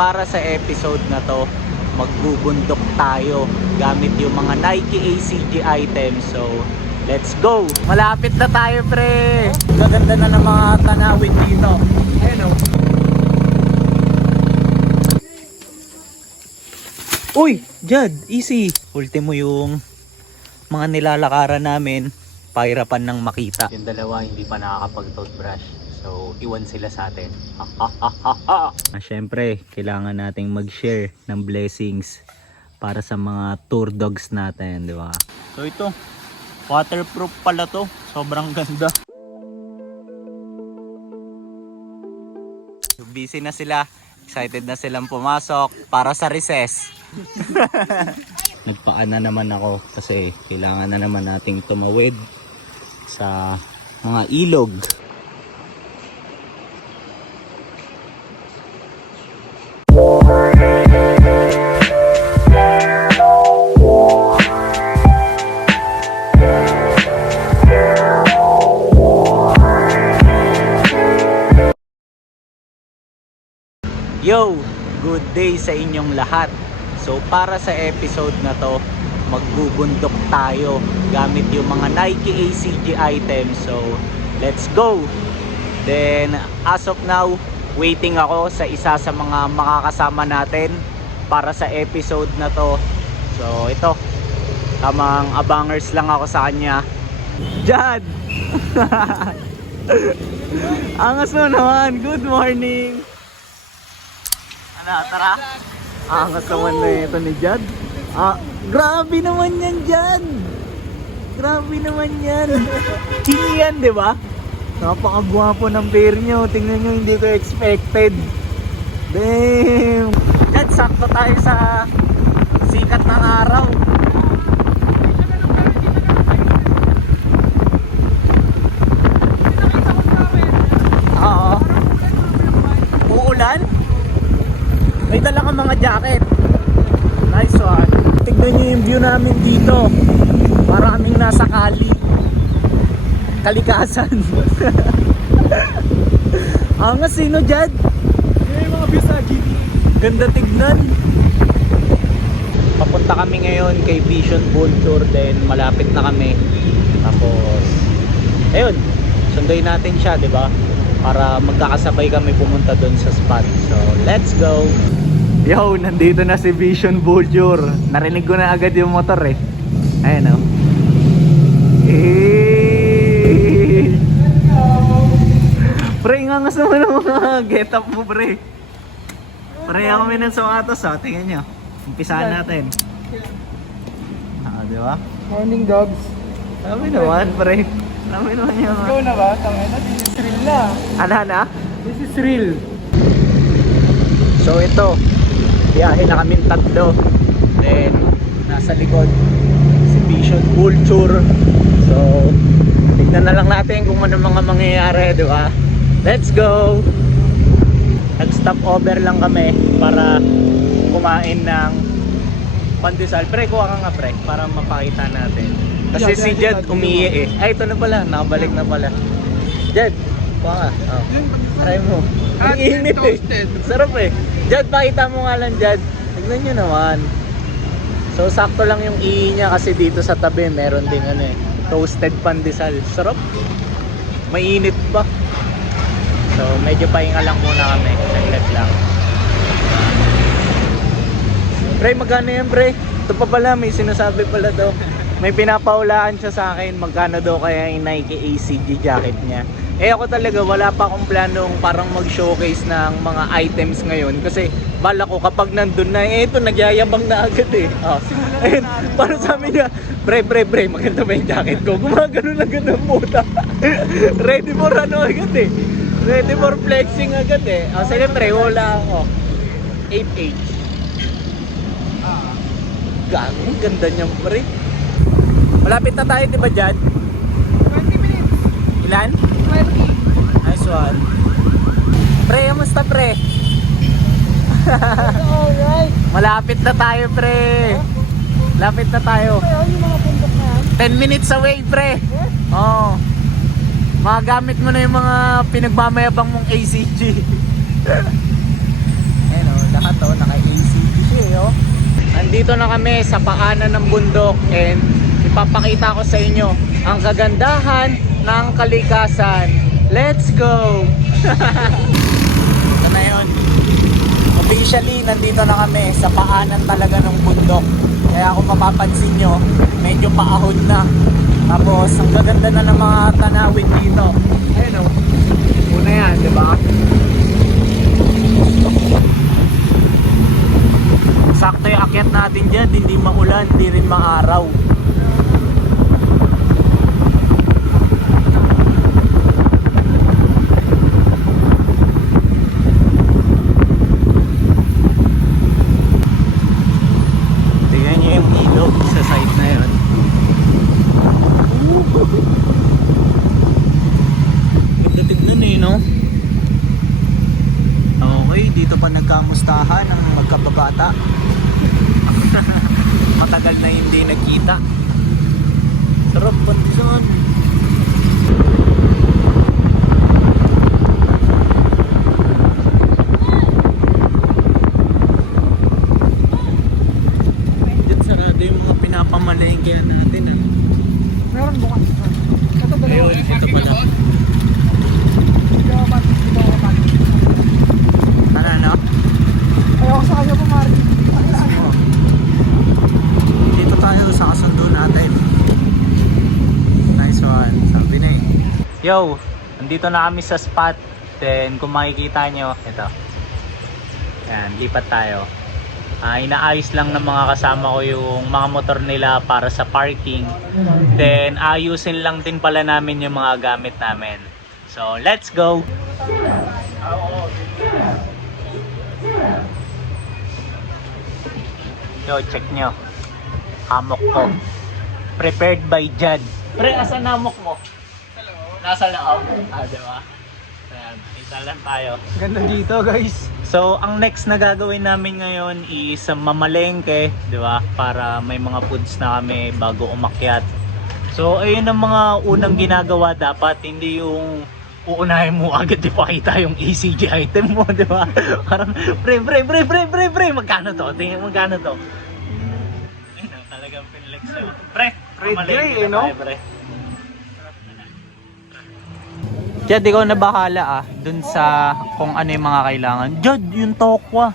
para sa episode na to, magbubundok tayo gamit yung mga Nike ACG items. So, let's go! Malapit na tayo, pre! Gaganda na ng mga tanawin dito. Ayun o. Uy! Jad! Easy! Ultimo yung mga nilalakaran namin, pahirapan ng makita. Yung dalawa hindi pa nakakapag-toothbrush. So, iwan sila sa atin. Siyempre, kailangan nating mag-share ng blessings para sa mga tour dogs natin, di ba? So ito, waterproof pala to. Sobrang ganda. Busy na sila. Excited na silang pumasok para sa recess. Nagpaan na naman ako kasi kailangan na naman nating tumawid sa mga ilog. Yo! Good day sa inyong lahat. So para sa episode na to, magbubundok tayo gamit yung mga Nike ACG items. So let's go! Then as of now, waiting ako sa isa sa mga makakasama natin para sa episode na to. So ito, tamang abangers lang ako sa kanya. Jad! Angas mo naman. Good morning! Ano, tara? Angas naman na ito ni Jad. Grabe naman yan, Jad. Grabe naman yan. Hindi yan, di ba? Napakagwapo ng pair nyo. Tingnan nyo, hindi ko expected. Damn. Jad, sakto tayo sa sikat ng araw. Oo. Uulan? May dala ka mga jacket. Nice one. Tignan nyo yung view namin dito. Para kaming nasa kalikasan. Angas, sino Jad? Yung mga views sa GT. Ganda tignan. Papunta kami ngayon kay Vision Vulture. Then malapit na kami. Tapos ayun, sunduin natin siya, di ba? Para magkakasabay kami pumunta doon sa spot. So let's go. Yo, nandito na si Vision Vulture. Narinig ko na agad yung motor eh. Ayan o. Hey! Pre, ngangas naman ang mga get up mo, pre. Pareha kami ng sapatos, oh. Tingnan nyo. Umpisahan natin. Di ba? Morning dogs. Sabi naman, pre. Sabi naman yung... Ikaw na ba? Tangay na, this is real na. Ano na? This is real. So ito, biyahe na kaming tatlo. Then nasa likod si Vision Vulture. So tignan na lang natin kung ano mga mangyayari, di ba? Let's go. Nag-stop over lang kami para kumain ng pandesal. Pre, kuha ka nga, pre, para mapakita natin. Kasi si Jad umiihi eh. Ay, ito na pala, nakabalik na pala. Jad, kuha ka. Oh. Try mo. Ang init eh. Sarap eh. Jad, pakita mo nga lang, Jad. Tignan nyo naman. So sakto lang yung ihi niya kasi dito sa tabi meron ding ano eh, toasted pandesal. Sarap. Mainit pa. So medyo pahinga lang muna kami. Saglit lang. Pre, magkano yan, pre? Ito pa pala, may sinasabi pala daw. May pinapaulaan siya sa akin magkano daw kaya yung Nike ACG jacket niya. Eh ako talaga wala pa akong planong parang mag-showcase ng mga items ngayon kasi bala ko kapag nandun na ito nagyayabang na agad eh. Ayun, parang sabi niya, pre, maganda ba yung jacket ko? Gumagano na agad ng puta. Ready for ano agad eh. Ready for flexing agad eh. Sige pre, wala ako. 8H. Gano'ng ganda niyang pre. Malapit na tayo, di ba, Jad? 20 minutes. Ilan? 20. Nice one. Pre, kamusta, pre? Alright. Malapit na tayo, pre. Lapit na tayo. Kaya yung mga bundok na yan. 10 minutes away, pre. Oo. Magagamit mo na yung mga pinagmamayabang mong ACG. Ayan o, lahat nandito na kami sa paanan ng bundok and ipapakita ko sa inyo ang kagandahan ng kalikasan. Let's go! Ito na yun. Officially, nandito na kami sa paanan talaga ng bundok. Kaya kung mapapansin nyo, medyo paahon na. Tapos, ang gaganda na ng mga tanawin dito. Ayun o. Una yan, di ba? Sakto yung akyat natin dyan. Hindi maulan, hindi rin maaraw. Tingnan nyo yung ilog sa side na yun. Ganda tignan eh, no? Okay, dito pa nagkamustahan ng magkababata. Matagal na hindi nagkita. Sarap pantisan. Diyan sarado yung mga pinapamalengke natin. Ano? Meron bukas. Ito dalawa. Ayun, dito pala. Hindi ako matik. Ano? Ayoko sa kanya pumari. Oh. Dito tayo sa kasundo natin. Nice one. Sabi na eh. Yo, nandito na kami sa spot. Then kung makikita nyo, ito. Ayan, lipat tayo. Inaayos lang ng mga kasama ko yung mga motor nila para sa parking. Then ayusin lang din pala namin yung mga gamit namin. So let's go! Yo, check nyo. Hammock ko. Prepared by Jad. Pre, asan hammock mo? Nasa loob. Diba? Ayan, isa lang tayo. Ganda dito guys. So, ang next na gagawin namin ngayon is mamalengke, di ba? Para may mga foods na kami bago umakyat. So, ayun ang mga unang ginagawa dapat. Hindi yung uunahin mo agad ipakita yung ECG item mo, di ba? Parang, pre, magkano to? Tingin, magkano to? Ayun, talagang pinlex yun. Pre, mamalengke na tayo, pre. Jad, ikaw na bahala dun sa kung ano yung mga kailangan. Jad, yung tokwa.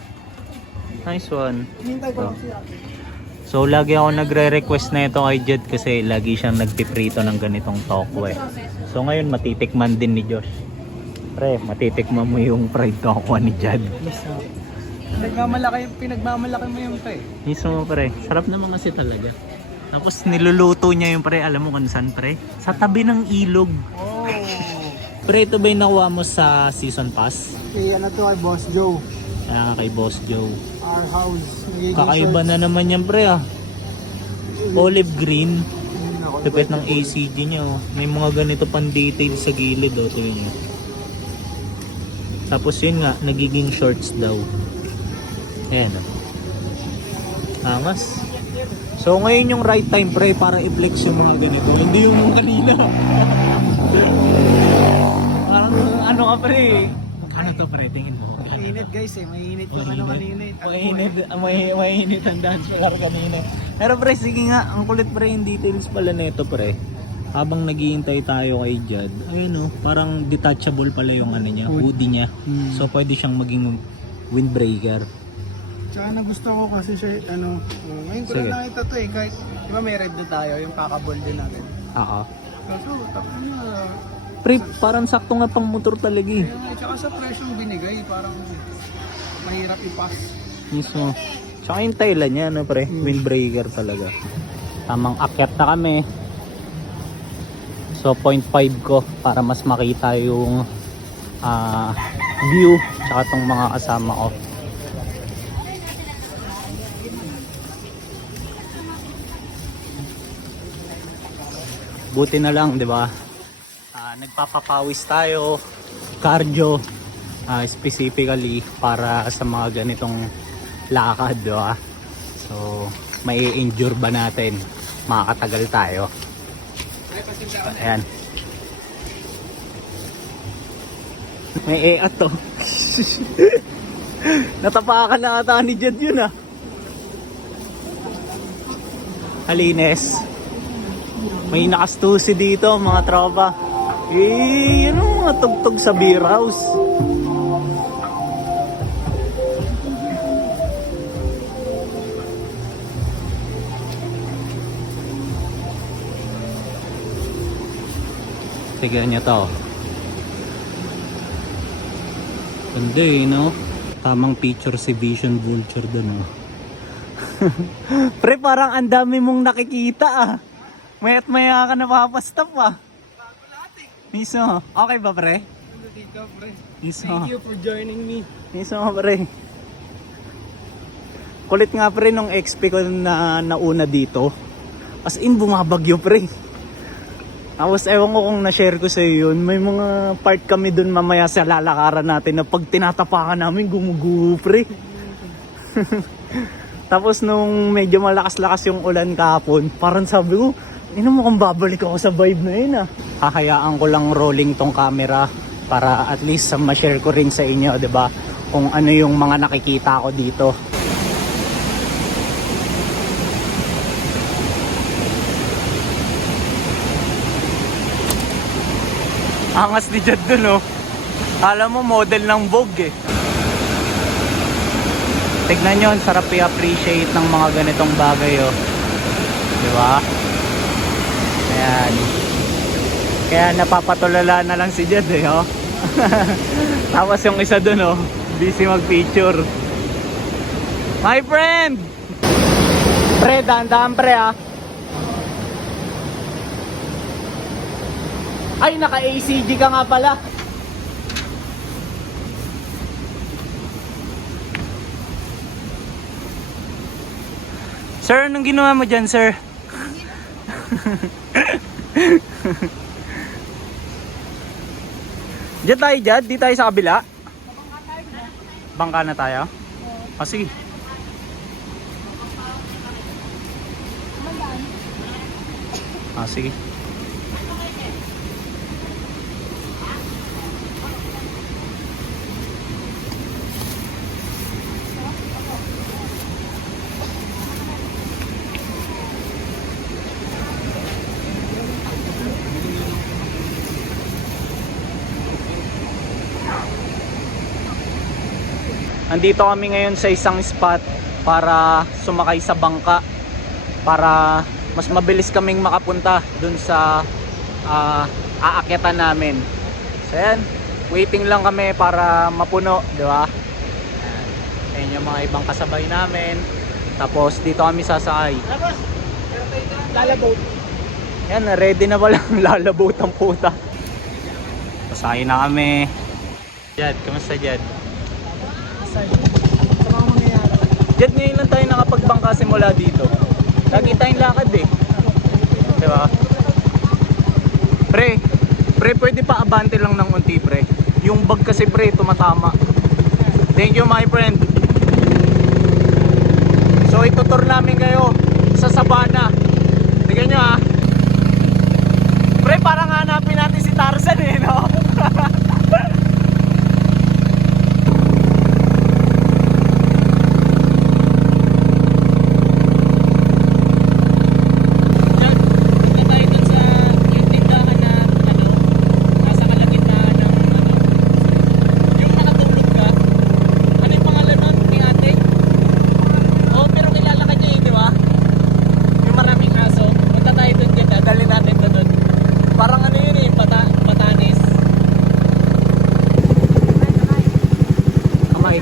Nice one. Hintay ko lang siya. So, lagi ako nagre-request na ito kay Jad kasi lagi siyang nagpiprito ng ganitong tokwa eh. So, ngayon matitikman din ni Josh. Pre, matitikman mo yung fried tokwa ni Jad. Pinagmamalaki mo yung pre. Mismo pre, sarap naman kasi talaga. Tapos niluluto niya yung pre, alam mo kung saan pre? Sa tabi ng ilog. Oh. Pre, ito ba yung nakuha mo sa season pass? Ano to kay Boss Joe. Kay Boss Joe. Our house. Kakaiba na naman yan pre Olive green. Tipid ng ACG niya May mga ganito pang detail sa gilid Ito yun Tapos yun nga, nagiging shorts daw. Ayan Angas. So ngayon yung right time pre para i-flex yung mga ganito. Hindi yung kanina. Parang ano ka pre? Ano to pre? Tingin mo. Mainit guys mainit yung ano kanina. Mainit ang dance floor kanina. Pero pre, sige nga, ang kulit pre yung details pala nito pre. Habang naghihintay tayo kay Jad, ayun parang detachable pala yung ano niya, hoodie niya. So pwede siyang maging windbreaker. Tsaka nagustuhan ko kasi siya ngayon ko Sige. lang nakita to kahit di ba may red na tayo yung kakabol din natin. Oo. So tapos niya Pre, parang sakto nga pang motor talaga eh. tsaka sa presyong binigay parang mahirap i-pass. Mismo. Tsaka yung tela niya, pre? Windbreaker talaga. Tamang akyat na kami. So 0.5 ko para mas makita yung view tsaka tong mga kasama ko. Buti na lang, 'di ba? Nagpapapawis tayo, cardio, specifically para sa mga ganitong lakad, 'di ba? So, mai-endure ba natin? Makakatagal tayo. Ayan. May to. Natapakan na ata ni Jed yun Halines. May nakastusi dito mga tropa. Eh, yun ang mga tugtog sa beer house. Tignan nyo to. Ganda eh, no? Tamang picture si Vision Vulture dun, oh. Pre, parang ang dami mong nakikita ah. Maya't maya ka napapastop ah. Mismo. Okay ba, pre? Dito, pre. Mismo. Thank you for joining me. Mismo, pre. Kulit nga, pre, nung XP ko na nauna dito. As in, bumabagyo, pre. Tapos ewan ko kung na-share ko sa iyo yun. May mga part kami dun mamaya sa lalakaran natin na pag tinatapakan namin gumuguho, pre. Tapos nung medyo malakas-lakas yung ulan kahapon, parang sabi ko, ino mo kung babalik ako sa vibe na yun ah. Hahayaan ko lang rolling tong camera para at least ma-share ko rin sa inyo, 'di ba? Kung ano yung mga nakikita ko dito. Angas ni Jad dun, oh. Alam mo, model ng Vogue, eh. Tignan nyo, sarap i-appreciate ng mga ganitong bagay, oh. Diba? Ayan. Kaya napapatulala na lang si Jad, eh, oh. Tapos yung isa dun, oh. Busy mag-picture. My friend! Pre, dahan-dahan, pre, ah. Ay, naka-ACG ka nga pala. Sir, anong ginawa mo dyan, sir? Diyan tayo dyan? Di tayo sa kabila? Bangka na tayo? O, sige. Sige. Andito kami ngayon sa isang spot para sumakay sa bangka para mas mabilis kaming makapunta dun sa aakyatan namin. So yan, waiting lang kami para mapuno, di ba? Ayan yung mga ibang kasabay namin. Tapos dito kami sasakay. Lalaboat. Yan, ready na pala ang lalaboat ang puta. Pasakay na kami. Jad, kamusta Jad? Jad, ngayon lang tayo nakapagbangka simula dito. Lagi tayong lakad eh. Diba? Pre, pwede pa abante lang ng unti, pre. Yung bag kasi, pre, tumatama. Thank you, my friend. So, itutur namin kayo sa Sabana. Tignan nyo ah. Pre, parang hanapin natin si Tarzan eh, no?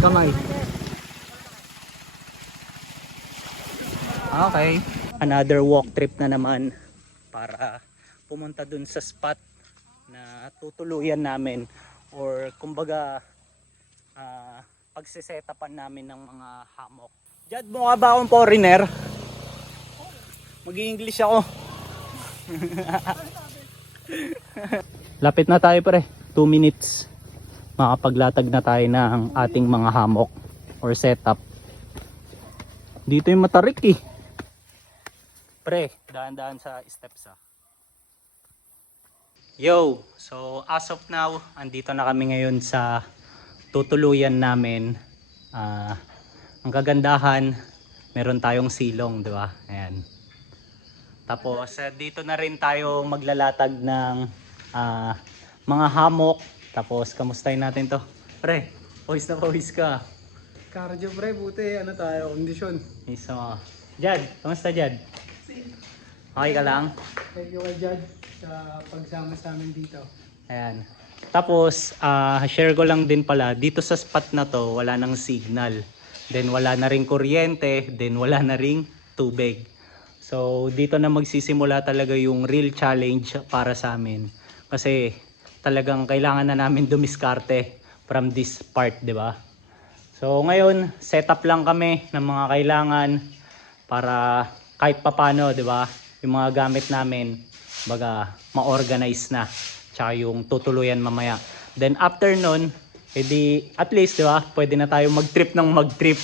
Kamay. Okay. Another walk trip na naman para pumunta dun sa spot na tutuluyan namin or kumbaga pagsisetapan namin ng mga hammock. Jad, mukha ba akong foreigner? Mag-i-English ako. Lapit na tayo pre. 2 minutes. Makapaglatag na tayo ng ating mga hammock or setup. Dito yung matarik eh. Pre, dahan-dahan sa steps ah. Yo, so as of now, andito na kami ngayon sa tutuluyan namin. Ang kagandahan, meron tayong silong, di ba? Ayan. Tapos dito na rin tayo maglalatag ng mga hammock. Tapos kamustahin natin to. Pre, pawis na pawis ka. Cardio pre, buti ano tayo, kondisyon. Isa mo. Jad, kamusta Jad? Okay ka lang? Thank you kay Jad sa pagsama sa amin dito. Ayan. Tapos, share ko lang din pala, dito sa spot na to, wala nang signal. Then wala na ring kuryente, then wala na ring tubig. So, dito na magsisimula talaga yung real challenge para sa amin. Kasi talagang kailangan na namin dumiskarte from this part, di ba? So, ngayon, setup lang kami ng mga kailangan para kahit papano, di ba? Yung mga gamit namin, baga, ma-organize na. Tsaka yung tutuluyan mamaya. Then after nun, edi at least, di ba? Pwede na tayo mag-trip ng mag-trip.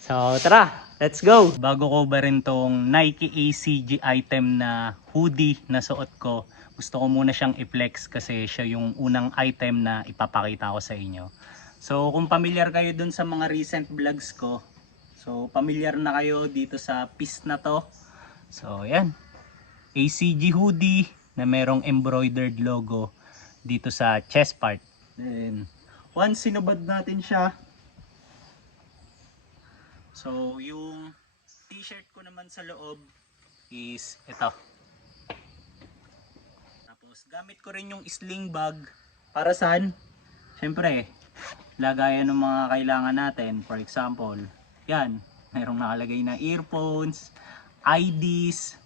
So, tara! Let's go! Bago ko ba rin tong Nike ACG item na hoodie na suot ko, gusto ko muna siyang i-flex kasi siya yung unang item na ipapakita ko sa inyo. So, kung familiar kayo dun sa mga recent vlogs ko, so, familiar na kayo dito sa piece na to. So, yan. ACG hoodie na merong embroidered logo dito sa chest part. Then, once sinubad natin siya, so yung t-shirt ko naman sa loob is ito. Tapos, gamit ko rin yung sling bag para saan? Siyempre, lagayan ng mga kailangan natin. For example, yan, mayroong nakalagay na earphones, IDs,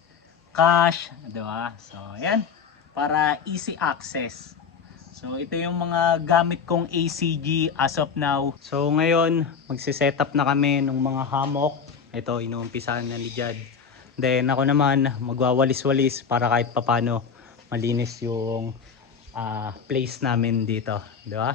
cash, di ba? So, ayan, para easy access. So, ito yung mga gamit kong ACG as of now. So, ngayon, magsisetup na kami ng mga hammock. Ito, inuumpisahan na ni Jad. Then, ako naman, magwawalis-walis para kahit papano malinis yung place namin dito. Di ba?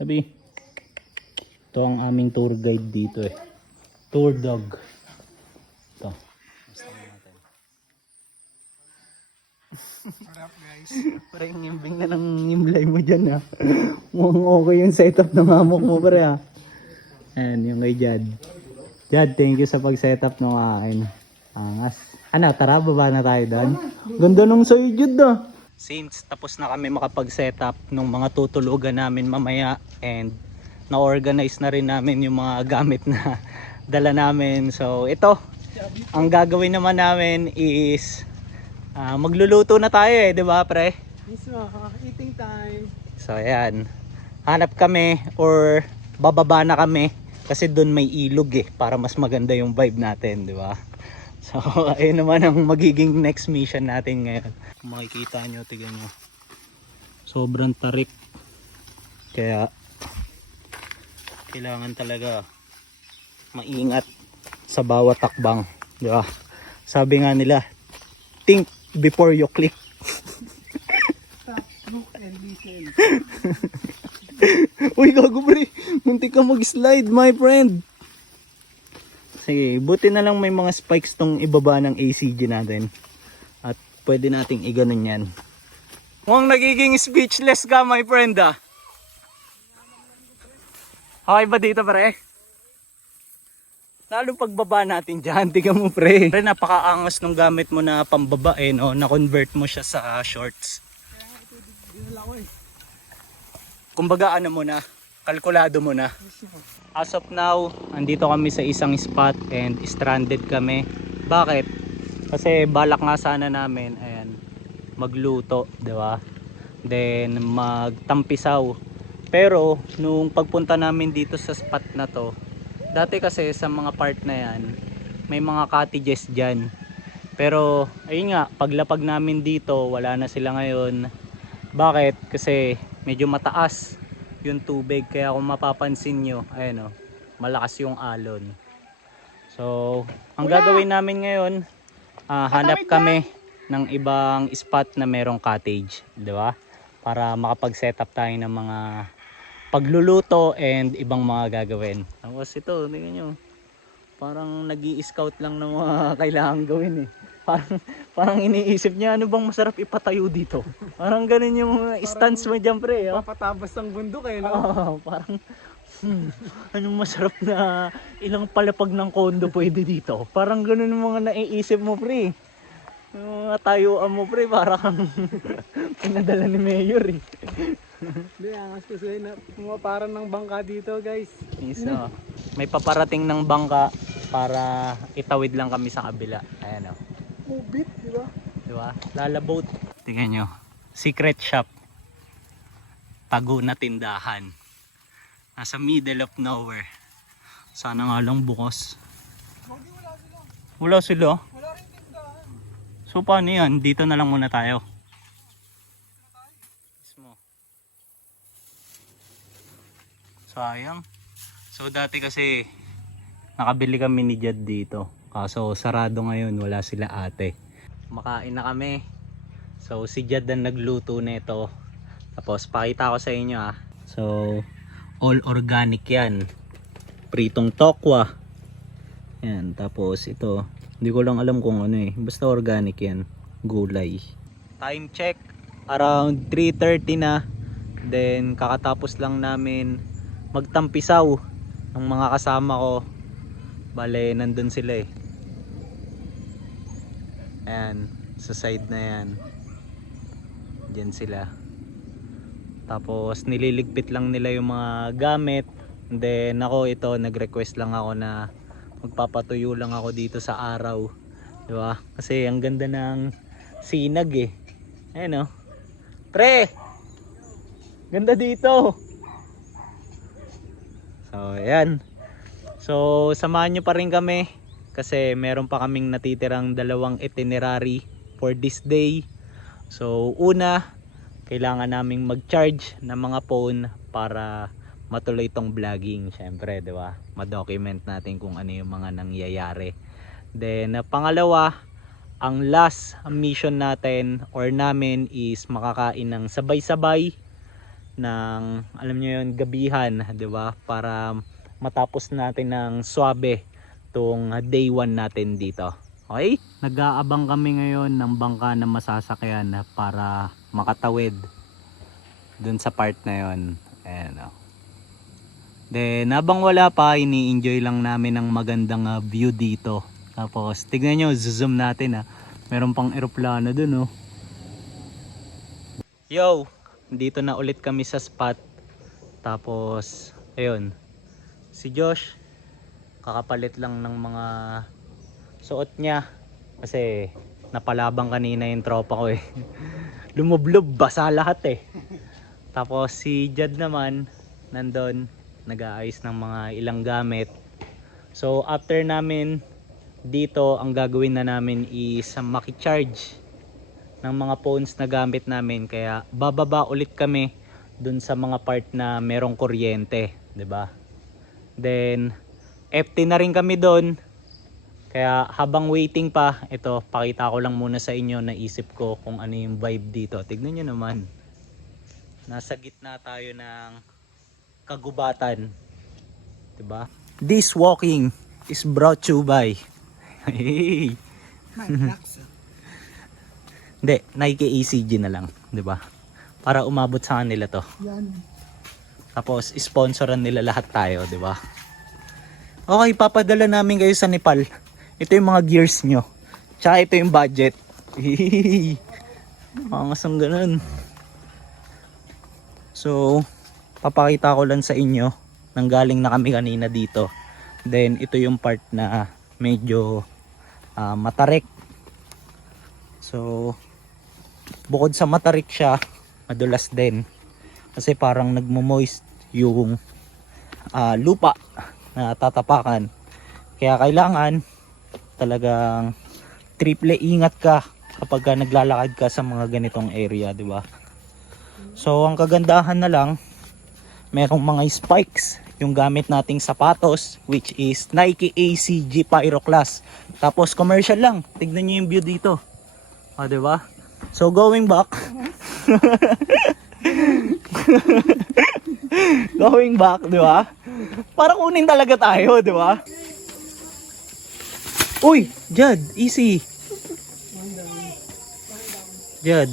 Sabi. Ito ang aming tour guide dito eh. Tour dog. Ito. What up guys? Parang ngimbing na ng ngimlay mo dyan ha. Mukhang okay yung setup ng hammock mo pare ha. Ayan yung kay Jad. Jad, thank you sa pag-setup ng akin. Angas. Ano, tara baba na tayo doon. Ganda nung sa'yo Jad ah. Since tapos na kami makapag-setup ng mga tutulugan namin mamaya and na-organize na rin namin yung mga gamit na dala namin. So ito, ang gagawin naman namin is magluluto na tayo eh, di ba pre? Mismo, eating time. So ayan, hanap kami or bababa na kami kasi doon may ilog eh para mas maganda yung vibe natin, di ba? So ayun naman ang magiging next mission natin ngayon. Kung makikita nyo, tignan nyo, sobrang tarik, kaya kailangan talaga maingat sa bawat takbang, di ba? Sabi nga nila, think before you click. Stop, look and listen. Uy gago pre, muntik ka mag-slide my friend. Sige, buti na lang may mga spikes tong ibaba ng ACG natin at pwede nating iganon yan. Mukhang nagiging speechless ka my friend ah. Okay ba dito pre? Lalo pagbaba natin dyan, tingnan mo pre. Pre, napakaangas nung gamit mo na pambaba eh, no? Na-convert mo siya sa shorts. Kaya nga ito, dinala ko eh. Kumbaga ano mo na, kalkulado mo na. Mismo. As of now, andito kami sa isang spot and stranded kami. Bakit? Kasi balak nga sana namin, ayan, magluto, di ba? Then magtampisaw. Pero nung pagpunta namin dito sa spot na to, dati kasi sa mga part na yan, may mga cottages dyan. Pero ayun nga, paglapag namin dito, wala na sila ngayon. Bakit? Kasi medyo mataas yung tubig, kaya kung mapapansin nyo, ayan o, malakas yung alon. So ang gagawin namin ngayon, hanap kami ng ibang spot na merong cottage, di ba? Para makapag-setup tayo ng mga pagluluto and ibang mga gagawin. Tapos ito, tingnan nyo. Parang nag-i-scout lang ng mga kailangan gawin eh. Parang iniisip niya, ano bang masarap ipatayo dito? Parang ganun yung stance mo dyan, pre. Oh. Papatabas ng bundok eh, no? Oo, parang anong masarap na ilang palapag ng kondo pwede dito? Parang ganun yung mga naiisip mo, pre. Yung mga tayuan mo, pre, parang pinadala ni Mayor eh. Hindi, angas ko sa'yo na pumaparan ng bangka dito, guys. So, may paparating ng bangka para itawid lang kami sa kabila. Ayan o. Mubit, di ba? Diba? Lala boat. Tingnan nyo. Secret shop. Tago na tindahan. Nasa middle of nowhere. Sana nga lang bukas. Wala sila. Wala rin tindahan. So paano yan? Dito na lang muna tayo. Mismo. Sayang. So dati kasi nakabili kami ni Jad dito. Kaso sarado ngayon, wala sila ate. Makain na kami. So si Jad ang nagluto nito. Tapos pakita ko sa inyo ah. So all organic yan. Pritong tokwa. Yan, tapos ito, hindi ko lang alam kung ano eh. Basta organic yan. Gulay. Time check. Around 3:30 na. Then kakatapos lang namin magtampisaw ng mga kasama ko. Bale, nandun sila eh. Ayan, sa side na yan. Diyan sila. Tapos nililigpit lang nila yung mga gamit. Then ako ito, nag-request lang ako na magpapatuyo lang ako dito sa araw. Diba? Kasi ang ganda ng sinag eh. Ayan o. Pre! Ganda dito! So ayan. So samahan nyo pa rin kami. Kasi meron pa kaming natitirang dalawang itinerary for this day. So una, kailangan naming mag-charge ng mga phone para matuloy tong vlogging. Syempre, di ba? Ma-document natin kung ano yung mga nangyayari. Then, pangalawa, ang last mission natin or namin is makakain ng sabay-sabay ng, alam nyo yun, gabihan, di ba? Para matapos natin ng swabe tong day 1 natin dito. Okay? Nag-aabang kami ngayon ng bangka na masasakyan para makatawid dun sa part na yon. Ayan o. Then habang wala pa, ini-enjoy lang namin ang magandang view dito. Tapos tignan nyo, zoom natin meron pang eroplano dun oh. Yo, dito na ulit kami sa spot. Tapos ayun, si Josh kakapalit lang ng mga suot niya kasi napalabang kanina yung tropa ko eh. Lumublob, basa lahat eh. Tapos si Jad naman nandun, nag-aayos ng mga ilang gamit. So after namin dito, ang gagawin na namin is maki-charge ng mga phones na gamit namin. Kaya bababa ulit kami dun sa mga part na merong kuryente, 'di ba? Then FT na rin kami doon. Kaya habang waiting pa, ito, pakita ko lang muna sa inyo, naisip ko kung ano yung vibe dito. Tignan nyo naman. Nasa gitna tayo ng kagubatan. Diba? This walking is brought to you by hey. Hindi, Nike ACG na lang. Diba? Para umabot sa kanila to. Yan. Tapos, sponsoran nila lahat tayo. Diba? Okay, papadala namin kayo sa Nepal. Ito yung mga gears nyo. Tsaka ito yung budget. Angas ang ganun. So, papakita ko lang sa inyo. Nanggaling na kami kanina dito. Then, ito yung part na medyo matarik. So, bukod sa matarik siya, madulas din. Kasi parang nagmo-moist yung lupa na tatapakan. Kaya kailangan talagang triple ingat ka kapag naglalakad ka sa mga ganitong area, di ba? So ang kagandahan na lang, merong mga spikes yung gamit nating sapatos, which is Nike ACG Pyro Class. Tapos commercial lang. Tignan niyo yung view dito. Ah, di ba? So going back. Going back, di ba? Para kunin talaga tayo, di ba? Uy, Jad, easy. Jad.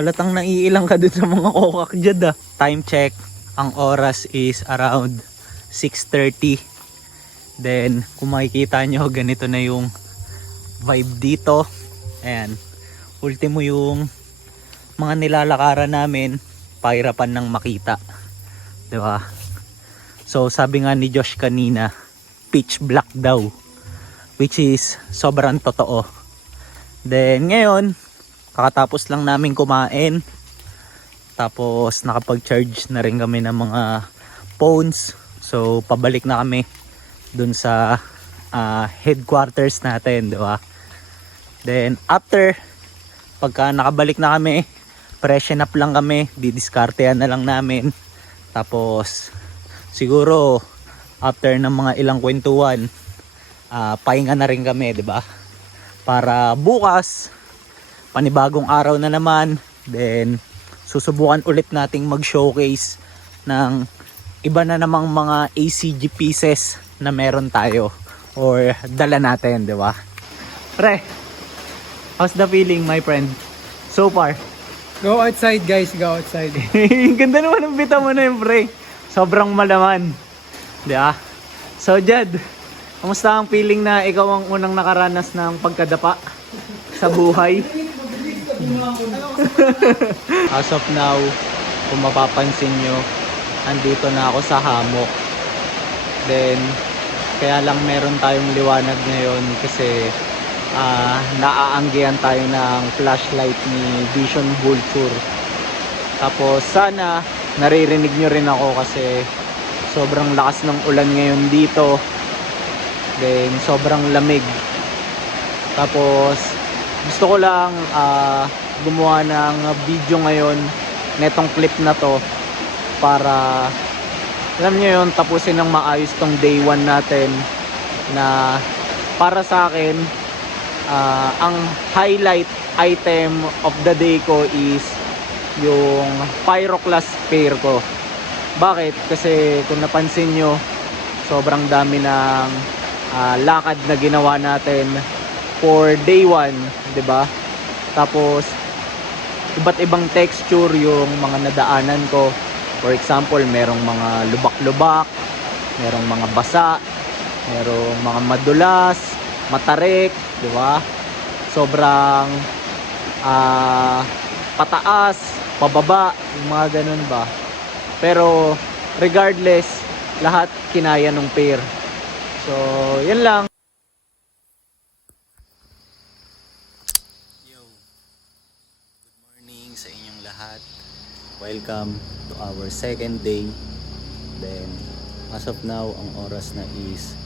Halatang naiilang ka dun sa mga kokak, Jad ah. Time check, ang oras is around 6:30. Then, kung makikita nyo, ganito na yung vibe dito. Ayan. Ultimo yung mga nilalakaran namin, pahirapan ng makita. Diba? So, sabi nga ni Josh kanina, pitch black daw. Which is, sobrang totoo. Then, ngayon, kakatapos lang namin kumain. Tapos, nakapag-charge na rin kami ng mga phones. So, pabalik na kami dun sa headquarters natin, di ba? Then after pagka nakabalik na kami, freshen up lang kami, didiskartehan na lang namin. Tapos siguro after ng mga ilang kwentuhan, pahinga na rin kami, di ba? Para bukas panibagong araw na naman. Then susubukan ulit nating mag-showcase ng iba na namang mga ACG pieces na meron tayo or dala natin, di ba? Pre, how's the feeling, my friend? So far? Go outside guys, go outside. Ganda naman ng bita mo na yun, pre. Sobrang malaman. Di ba? So, Jad, kamusta ang feeling na ikaw ang unang nakaranas ng pagkadapa sa buhay? As of now, kung mapapansin nyo, andito na ako sa hammock. Then, kaya lang meron tayong liwanag ngayon kasi naaanggihan tayo ng flashlight ni Vision Vulture. Tapos sana naririnig nyo rin ako kasi sobrang lakas ng ulan ngayon dito. Then sobrang lamig. Tapos gusto ko lang gumawa ng video ngayon netong clip na to para alam nyo yun, tapusin ng maayos tong day 1 natin na para sa akin ang highlight item of the day ko is yung Pyroclast pair ko. Bakit? Kasi kung napansin nyo, sobrang dami ng lakad na ginawa natin for day 1, diba? Tapos iba't ibang texture yung mga nadaanan ko. For example, merong mga lubak-lubak, merong mga basa, merong mga madulas, matarik, di ba? Sobrang pataas, pababa, yung mga ganun ba. Pero regardless, lahat kinaya nung pair. So, yan lang. Yo, good morning sa inyong lahat. Welcome to our second day. Then as of now ang oras na is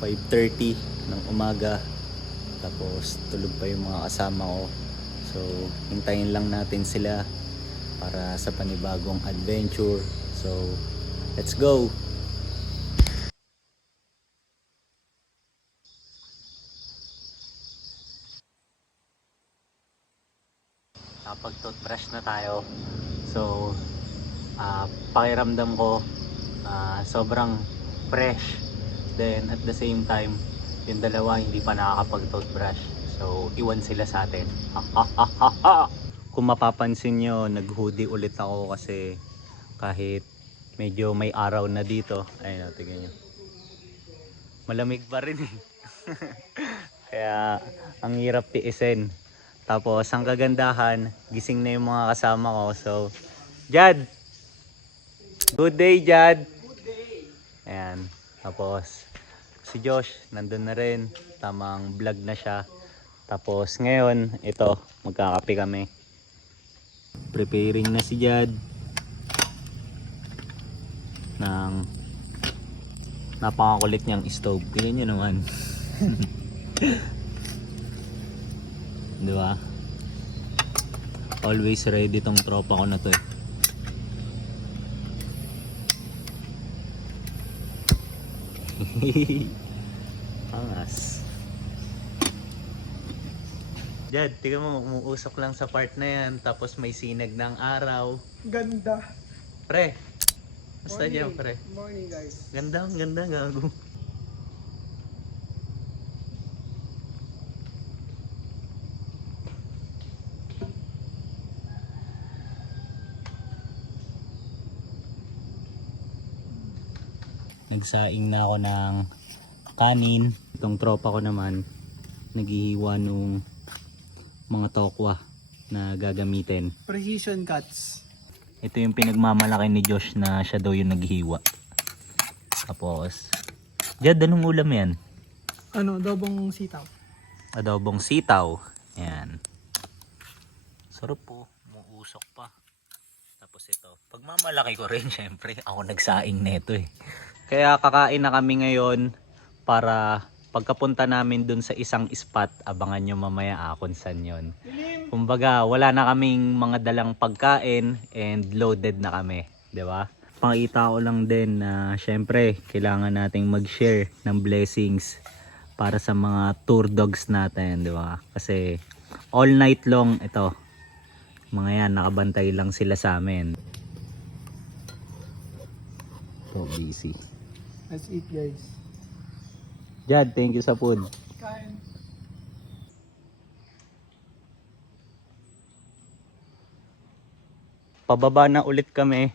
5:30 ng umaga. Tapos tulog pa yung mga kasama ko. So hintayin lang natin sila para sa panibagong adventure. So let's go. Nakapag-toothbrush na tayo. So pakiramdam ko sobrang fresh. Then at the same time, yung dalawa hindi pa nakakapag-toothbrush. So iwan sila sa atin. Kung mapapansin nyo, nag-hoodie ulit ako kasi kahit medyo may araw na dito, ayun, tingnan nyo, malamig pa rin eh. Kaya ang hirap tiisin. Tapos ang kagandahan, gising na yung mga kasama ko. So Jad, good day, Jad. Good day. Ayan. Tapos si Josh nandun na rin, tamang vlog na siya. Tapos ngayon ito, magkakape kami. Preparing na si Jad ng napakakulit niyang stove. Tingnan nyo naman. Diba? Always ready tong tropa ko na to eh. Angas. Jad, tingnan mo, umuusok lang sa part na yan, tapos may sinag ng araw. Ganda. Pre, basta dyan pre. Morning guys. Ganda, ang ganda, gago. Nagsaing na ako ng kanin. Itong tropa ko naman, naghihiwa nung mga tokwa na gagamitin. Precision cuts. Ito yung pinagmamalaki ni Josh na siya daw yung naghihiwa. Tapos, Jad, anong ulam yan? Ano, adobong sitaw. Adobong sitaw. Yan. Sarap po. Umuusok pa. Tapos ito. Pagmamalaki ko rin, syempre. Ako nagsaing neto eh. Kaya kakain na kami ngayon para pagkapunta namin dun sa isang spot, abangan nyo mamaya kung saan yun. Kumbaga, wala na kaming mga dalang pagkain and loaded na kami. 'Di ba? Pakita ko lang din na syempre, kailangan nating mag-share ng blessings para sa mga tour dogs natin, 'di ba? Kasi all night long ito. Mga yan, nakabantay lang sila sa amin. So busy. Let's eat guys. Jad, thank you sa food. Kain. Pababa na ulit kami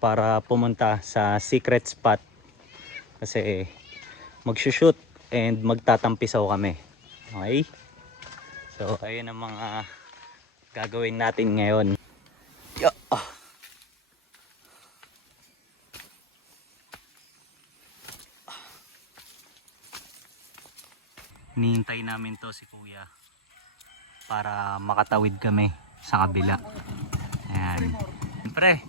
para pumunta sa secret spot kasi magsushoot and magtatampisaw kami. Okay? So ayun ang mga gagawin natin ngayon. Yeah. Hinihintay namin to si kuya para makatawid kami sa kabila. Ayan. Pre,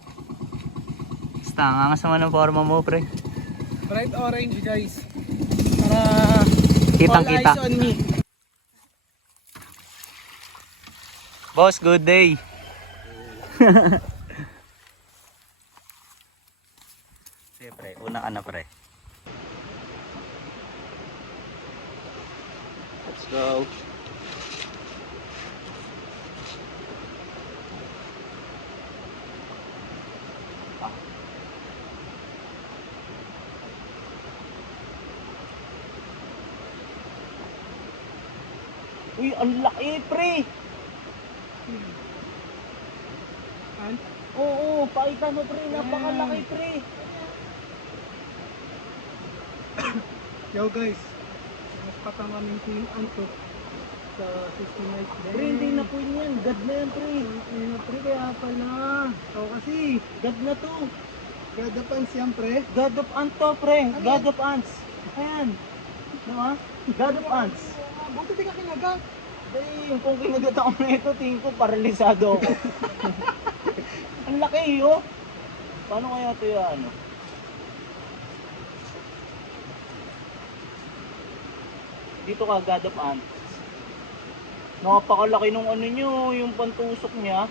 basta nga sama ng forma mo pre. Bright orange guys. Para Kitang kita. all eyes on me. Boss, good day. Sige pre, una ka na pre. Let's go. Uy, ang laki pre. An? Oo, pakita mo pre, napakalaki pre. Yo guys. Mas patang kaming team antok sa 60 nights day. Pre, hindi na po yan. God na yan pre. Pre, kaya pala. So kasi, God na to. gadapan siyempre. God of Ants to pre. God of Ants. Ayan. Diba? God of Ants. Buti di ka kinagat. Dahil kung kinagat ako na ito, tingin ko paralisado ako. Ang laki oh. Paano kaya ito yung ano? Dito ka, God of Ants. Napakalaki nung ano nyo, yung pantusok niya.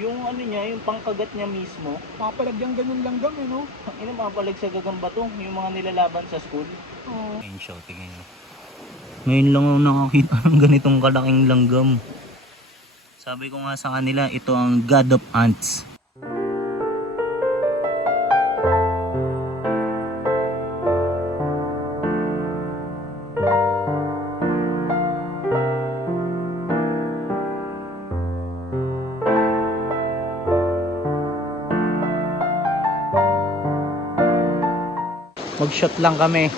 Yung ano niya, yung pangkagat niya mismo. Papalagyang ganun langgam eh no? Ino mapalag sa gagamba to, yung mga nilalaban sa school. Oo. Ngayon show, tingin nyo. Ngayon lang ako nakakita ng ganitong kalaking langgam. Sabi ko nga sa kanila, ito ang God of Ants. Mag-shot lang kami.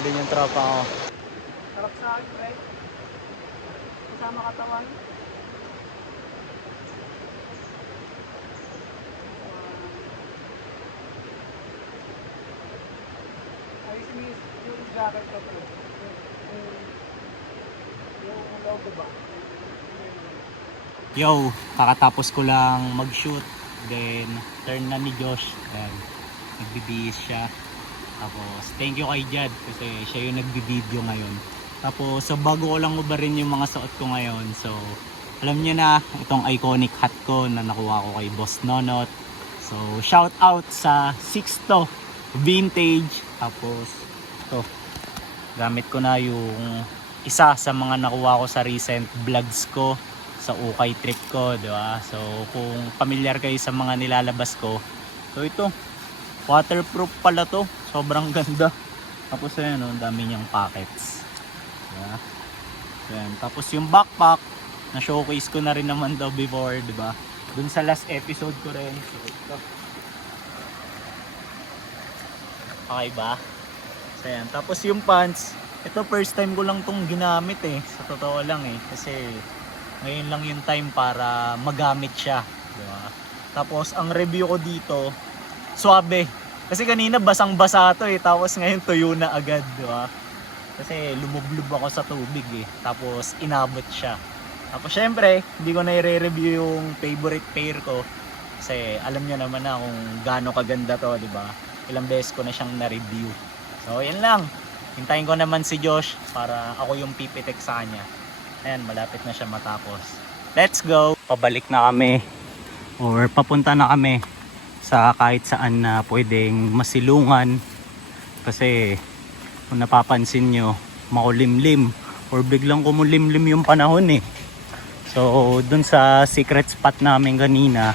Doon yung tropa ko. Sarap sa akin, pre. Kasama katawan. Ayusin mo yung jacket ko, pre. Yung logo ba? Yo, kakatapos ko lang mag-shoot. Then, turn na ni Josh. Ayan, nagbibihis siya. Tapos, thank you kay Jad kasi siya yung nagbibideo ngayon. Tapos, so bago ko lang ubarin yung mga suot ko ngayon. So, alam niyo na, itong iconic hat ko na nakuha ko kay Boss Nonot. So, shout out sa Sixto Vintage. Tapos, ito, gamit ko na yung isa sa mga nakuha ko sa recent vlogs ko sa ukay trip ko, di ba? So kung familiar kayo sa mga nilalabas ko, so ito waterproof pala to, sobrang ganda. Tapos ayan, ang dami niyang pockets, diba? Ayan. Tapos yung backpack na showcase ko na rin naman daw before, di ba? Dun sa last episode ko rin. So ito, okay ba? So ayan. Tapos yung pants, ito first time ko lang tong ginamit sa totoo lang kasi ngayon lang yung time para magamit siya, di ba? Tapos ang review ko dito, suabe. Kasi kanina basang-basa to tapos ngayon tuyo na agad, di ba? Kasi lumublob ako sa tubig tapos inabot siya. Tapos syempre, hindi ko na i-review yung favorite pair ko kasi alam niyo naman na kung gaano kaganda to, di ba? Ilang beses ko na siyang na-review. So, yan lang. Hintayin ko naman si Josh para ako yung pipitik sa kanya. Ayan, malapit na siya matapos. Let's go! Pabalik na kami or papunta na kami sa kahit saan na pwedeng masilungan kasi kung napapansin nyo, makulimlim or biglang kumulimlim yung panahon So, dun sa secret spot namin kanina,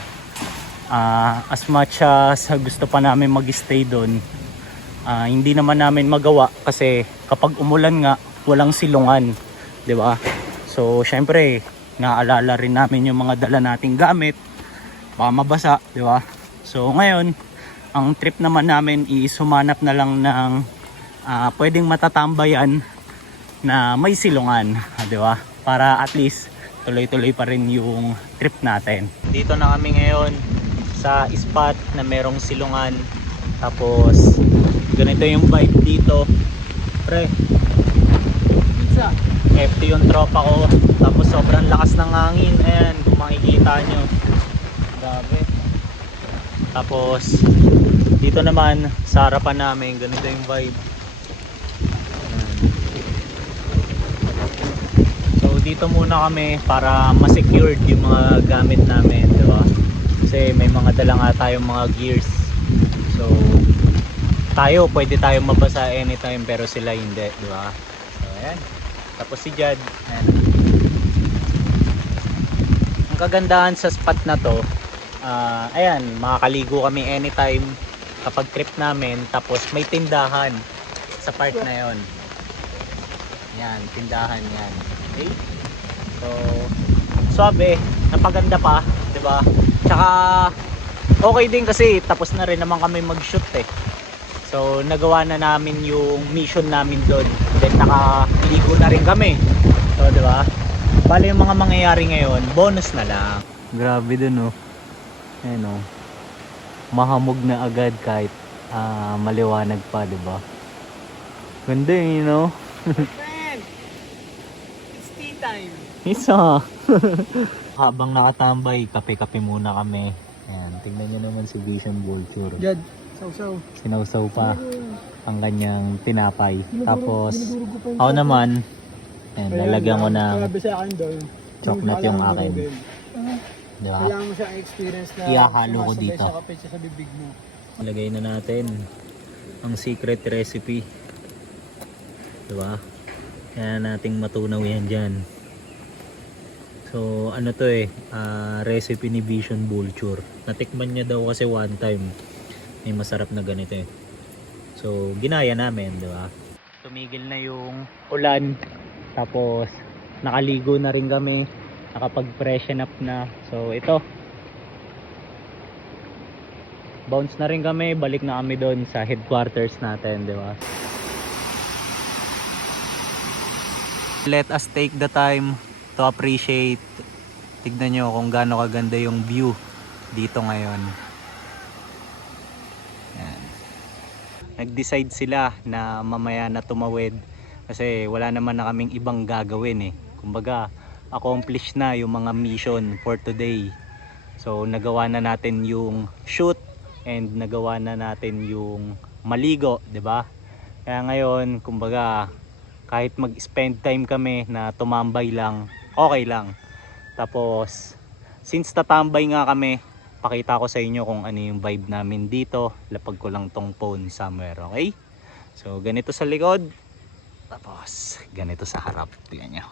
as much as gusto pa namin mag-stay dun, hindi naman namin magawa kasi kapag umulan nga, walang silungan, di ba? So, syempre, naalala rin namin yung mga dala nating gamit, baka mabasa, di ba? So, ngayon, ang trip naman namin is humanap na lang ng pwedeng matatambayan na may silungan, di ba? Para at least tuloy-tuloy pa rin yung trip natin. Dito na kami ngayon sa spot na merong silungan. Tapos ganito yung vibe dito. Pre, pizza. FT yung tropa ko. Tapos sobrang lakas ng hangin. Ayan, kung makikita nyo. Grabe. Tapos dito naman sa harapan namin, ganito yung vibe. So dito muna kami para ma-secured yung mga gamit namin, di ba? Kasi may mga dala nga tayong mga gears. So tayo, pwede tayong mabasa anytime pero sila hindi, di ba? So ayan. Tapos si Jad, ayan. Ang kagandahan sa spot na to, ayan, makakaligo kami anytime kapag trip namin. Tapos may tindahan sa part na yon. Yan, tindahan yan. Okay? So, swabe, napaganda pa, 'di ba? Tsaka okay din kasi tapos na rin naman kami mag-shoot So, nagawa na namin yung mission namin doon. Then nakaligo na rin kami. So, 'di ba? Bale yung mga mangyayari ngayon, bonus na lang. Grabe dun Ayan mahamog na agad kahit maliwanag pa, 'di ba? Ganda Friend, it's tea time. Isa. Habang nakatambay, kape-kape muna kami. Ayan, tingnan nyo naman si Vision Vulture. Jad, sausaw. Sinawsaw pa ang kanyang tinapay. Tapos, ako naman, ayan, lalagyan ko ng Grabe sa akin doon. chocolate yung akin. Di ba? Kailangan mo siyang experience na Ihahalo ko sumasabay dito. sa kape sa bibig mo. Lagay na natin ang secret recipe. Diba? Kaya nating matunaw yan dyan. So ano to recipe ni Vision Vulture. Natikman niya daw kasi one time. May masarap na ganito So ginaya namin, diba? Tumigil na yung ulan. Tapos nakaligo na rin kami. Nakapag-freshen up na. So ito. Bounce na rin kami. Balik na kami doon sa headquarters natin, diba? Let us take the time to appreciate. Tignan nyo kung gaano kaganda yung view dito ngayon. Yan. Nag-decide sila na mamaya na tumawid kasi wala naman na kaming ibang gagawin Kumbaga, accomplish na yung mga mission for today. So nagawa na natin yung shoot and nagawa na natin yung maligo, 'di ba? Kaya ngayon, kumbaga, kahit mag-spend time kami na tumambay lang, okay lang. Tapos, since tatambay nga kami, pakita ko sa inyo kung ano yung vibe namin dito. Lapag ko lang tong phone somewhere, okay? So, ganito sa likod. Tapos, ganito sa harap. Tingnan nyo.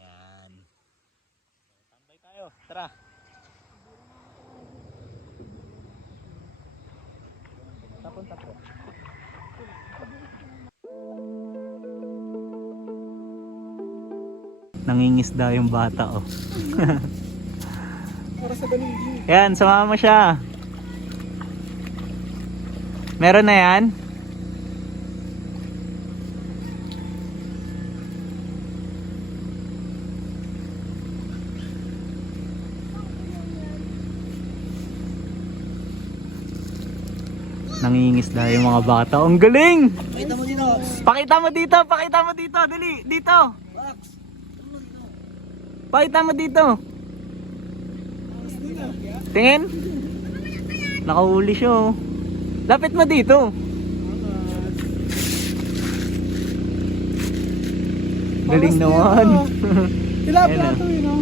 Yan. Tambay tayo. Tara. Tapon. Nangingisda yung bata, oh. Para sa ganun din. Yan, sumama mo siya. Meron na yan? Nangingisda yung mga bata. Ang galing! Pakita mo dito. Pakita mo dito. Dali, dito. Pakita mo dito. Tingin. Nakahuli siya, oh. Lapit mo dito. Galing naman. Tilapia Ayan, ito eh, no?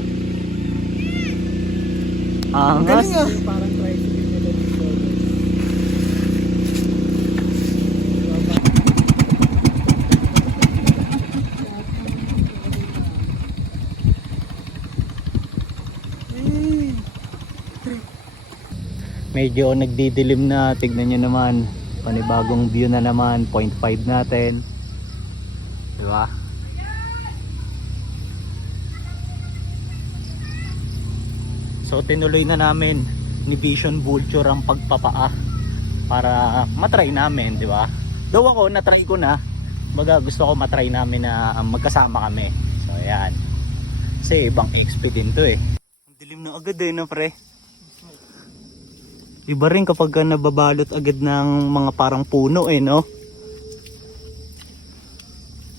Angas. Galing ah. Parang tricycle nila dito. Medyo nagdidilim na. Tignan nyo naman. Panibagong view na naman. 0.5 natin. Diba? So tinuloy na namin ni Vision Vulture ang pagpapaa para matry namin, di ba? Though ako natry ko na, baga gusto ko matry namin na magkasama kami. So ayan. Kasi ibang XP din to eh. Ang dilim na agad eh, no pre? Iba rin kapag nababalot agad ng mga parang puno eh, no?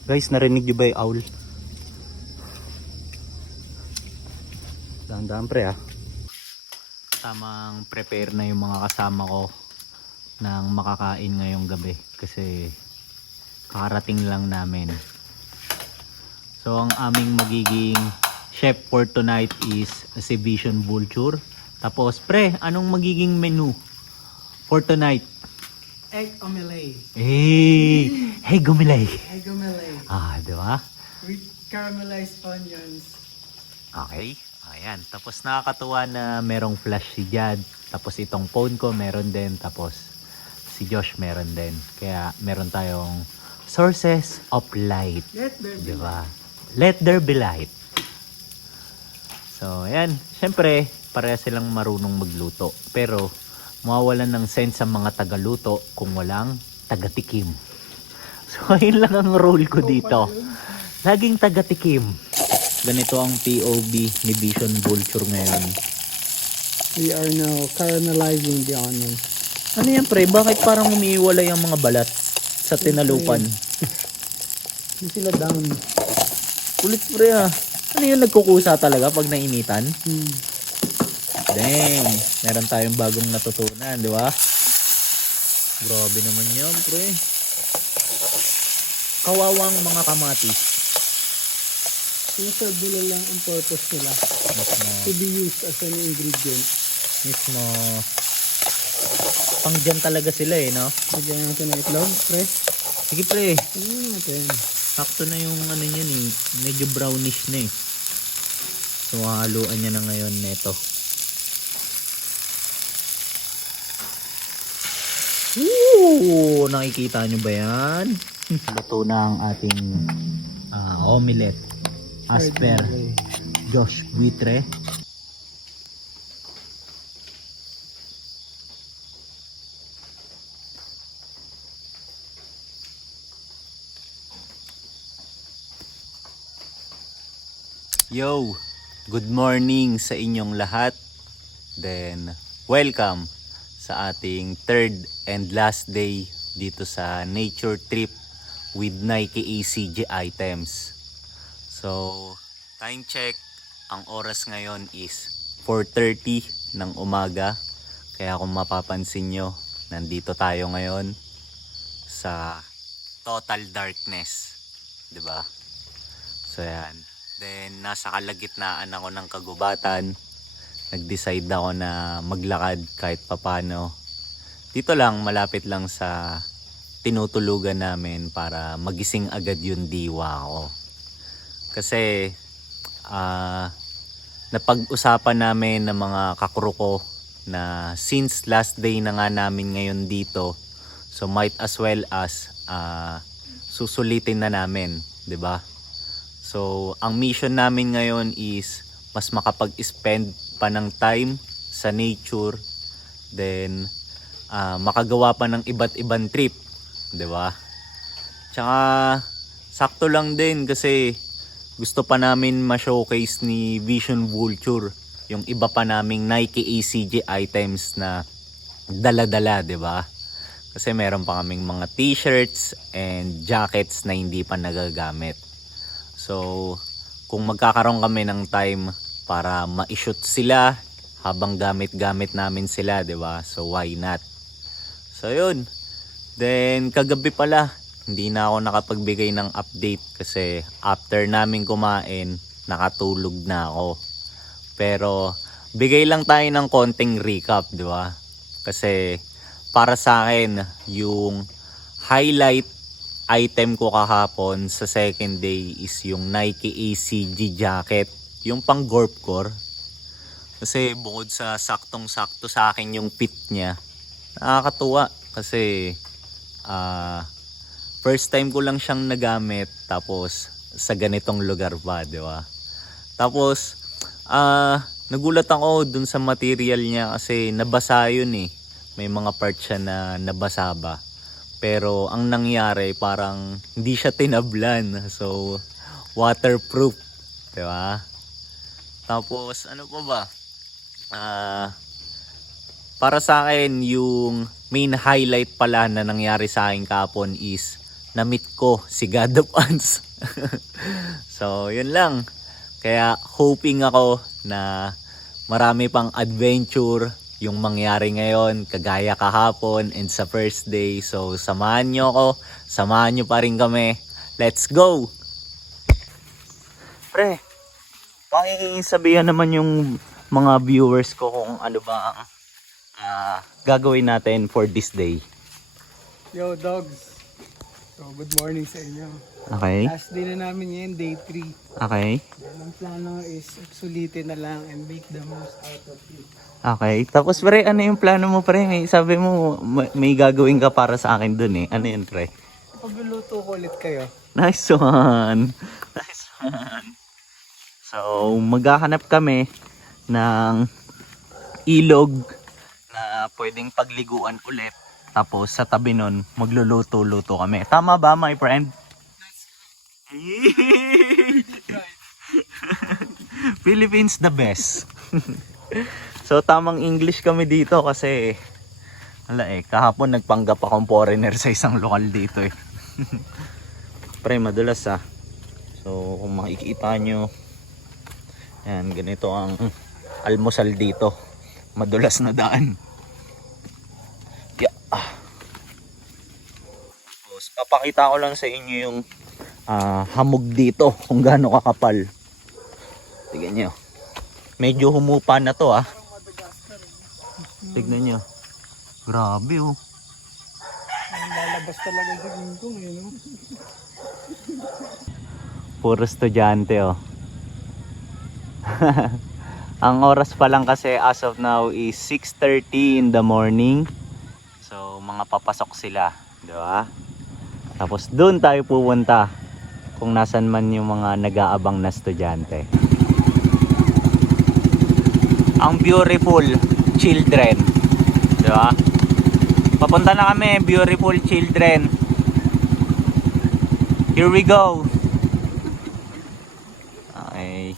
Guys, narinig nyo ba yung owl? Dahan-dahan pre ah. Tamang prepare na yung mga kasama ko ng makakain ngayong gabi kasi kakarating lang namin. So ang aming magiging chef for tonight is si Vision Vulture. Tapos pre, anong magiging menu for tonight? Egg omelette. Hey gumilay. Egg omelette. Ah, di ba? With caramelized onions. Okay. Ayan, tapos nakakatuwa na merong flash si Jad. Tapos itong phone ko meron din. Tapos si Josh meron din. Kaya meron tayong sources of light. Let there be. Diba? Let there be light. So, ayan. Siyempre, pareha silang marunong magluto. Pero, mawawalan ng sense ang mga tagaluto kung walang tagatikim. So, ayun lang ang role ko dito. Laging tagatikim. Ganito ang POV ni Vision Vulture ngayon. We are now caramelizing the onions. Ano yan pre? Bakit parang umiiwalay ang mga balat sa tinalupan? Hindi sila down. Kulit pre ah. Ano yun, nagkukusa talaga pag nainitan? Dang, meron tayong bagong natutunan, di ba? Grabe naman yan pre. Kawawang mga kamatis. Sinasabi nila lang ang purpose nila. Mismo. To be used as an ingredient. Mismo. Pang dyan talaga sila eh, no? Lagyan natin ng itlog, pre. Sige pre. Lagyan natin. Sakto na yung ano niyan eh. Medyo brownish na eh. So haluan niya na ngayon neto. Woo! Nakikita nyo ba yan? Luto na ang ating omelette. As per Josh Buitre. Yo, good morning sa inyong lahat. Then, welcome sa ating third and last day dito sa nature trip with Nike ACG items. So, time check, ang oras ngayon is 4:30 ng umaga. Kaya kung mapapansin nyo, nandito tayo ngayon sa total darkness. 'Di ba? So, yan. Then, nasa kalagitnaan ako ng kagubatan. Nag-decide ako na maglakad kahit papano dito lang, malapit lang sa tinutulugan namin para magising agad yung diwa ko. Kasi napag-usapan namin ng mga kakro ko na since last day na nga namin ngayon dito, so might as well as susulitin na namin, 'di ba? So ang mission namin ngayon is mas makapag-spend pa ng time sa nature, then makagawa pa ng iba't ibang trip, 'di ba? Tsaka sakto lang din kasi gusto pa namin ma-showcase ni Vision Vulture yung iba pa naming Nike ACG items na dala-dala, 'di ba? Kasi meron pa kaming mga t-shirts and jackets na hindi pa nagagamit. So, kung magkakaroon kami ng time para ma-shoot sila habang gamit-gamit namin sila, 'di ba? So, why not? So, yun. Then, kagabi pala, hindi na ako nakapagbigay ng update kasi after namin kumain, nakatulog na ako. Pero bigay lang tayo ng konting recap, di ba? Kasi para sa akin, yung highlight item ko kahapon sa second day is yung Nike ACG jacket, yung pang Gorpcore. Kasi bukod sa saktong-sakto sa akin yung fit niya, nakakatuwa kasi first time ko lang siyang nagamit, tapos sa ganitong lugar pa, di ba? Tapos nagulat ako dun sa material niya kasi nabasa yun eh. May mga parts siya na nabasa ba. Pero ang nangyari parang hindi siya tinablan. So waterproof, di ba? Tapos ano pa ba? Para sa akin yung main highlight pala na nangyari sa akin kahapon is na-meet ko si God of Ants. So yun lang. Kaya hoping ako na marami pang adventure yung mangyari ngayon kagaya kahapon and sa first day. So samahan nyo ako, samahan nyo pa rin kami. Let's go! Pre, pakisabihan naman yung mga viewers ko kung ano ba ang gagawin natin for this day. Yo, dogs. So, good morning sa inyo. Okay? Last day na namin ngayon, day 3. Okay? Ang plano is sulitin na lang and make the most out of it. Okay. Tapos pre, ano yung plano mo pre? Sabi mo may gagawin ka para sa akin dun eh. Ano yun pre? Pagluluto ko ulit kayo. Nice one! Nice one! So, maghahanap kami ng ilog na pwedeng pagliguan ulit. Tapos sa tabi nun, magluluto-luto kami. Tama ba my friend? Philippines the best. So tamang English kami dito kasi kahapon nagpanggap akong foreigner sa isang lokal dito eh. Pre, madulas ah. So kung makikita nyo, yan, ganito ang almusal dito. Madulas na daan. Tapos papakita ko lang sa inyo yung hamog dito kung gaano kakapal. Tignan nyo. Medyo humupa na to ah. Tignan nyo. Grabe oh. Ang lalabas talaga sa gingkong eh, no? Puro estudyante oh. Ang oras pa lang kasi as of now is 6:30 in the morning. So mga papasok sila, di ba? Tapos doon tayo pupunta kung nasan man yung mga nag-aabang na estudyante. Ang beautiful children, di ba? Papunta na kami, beautiful children. Here we go. Okay.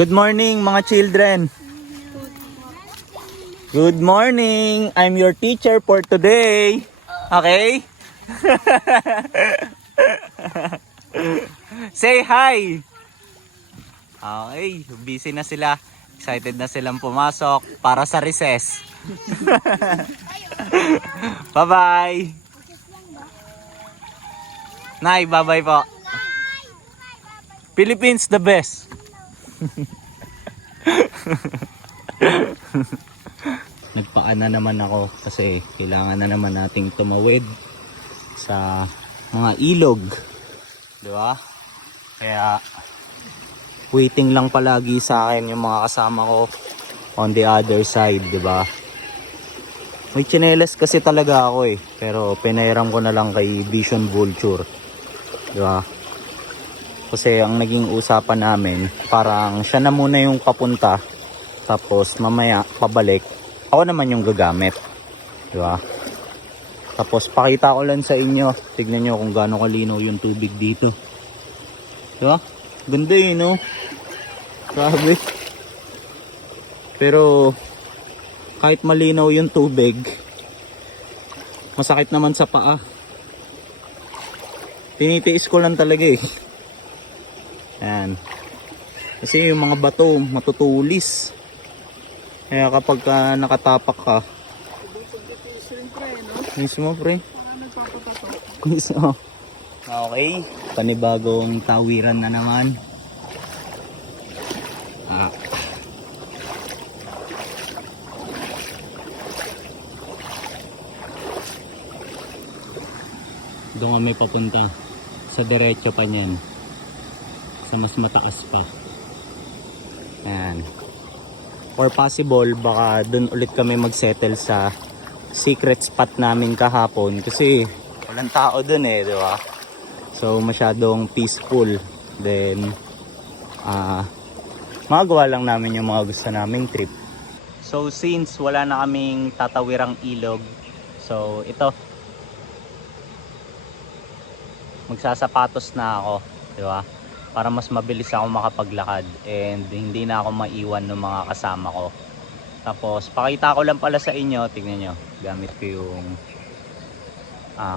Good morning mga children. Good morning. I'm your teacher for today. Okay? Say hi. Okay, busy na sila. Excited na silang pumasok para sa recess. Bye-bye. Nay, bye-bye po. Philippines the best. Nagpaana naman ako kasi kailangan na naman nating tumawid sa mga ilog, di ba? Kaya waiting lang palagi sa akin yung mga kasama ko on the other side, di ba? May tsinelas kasi talaga ako pero pinairam ko na lang kay Vision Vulture, di ba? Kasi ang naging usapan namin, parang siya na muna yung papunta, tapos mamaya pabalik ako naman yung gagamit, di ba? Tapos pakita ko lang sa inyo, tignan nyo kung gaano kalinaw yung tubig dito, di ba? Ganda no? Grabe. Pero kahit malinaw yung tubig, masakit naman sa paa. Tinitiis ko lang talaga Ayan. Kasi yung mga bato matutulis. Kaya kapag nakatapak ka, mismo pre. Mismo. Okay. Panibagong tawiran na naman. Doon kami papunta. Sa diretso pa niyan. Sa mas mataas pa. Ayan. Or possible, baka doon ulit kami magsettle sa secret spot namin kahapon. Kasi walang tao doon di ba? So masyadong peaceful. Then, magawa lang namin yung mga gusto naming trip. So since wala na kaming tatawirang ilog, so ito, magsasapatos na ako, di ba? Para mas mabilis ako makapaglakad and hindi na ako maiwan ng mga kasama ko. Tapos pakita ko lang pala sa inyo, tingnan nyo, gamit ko yung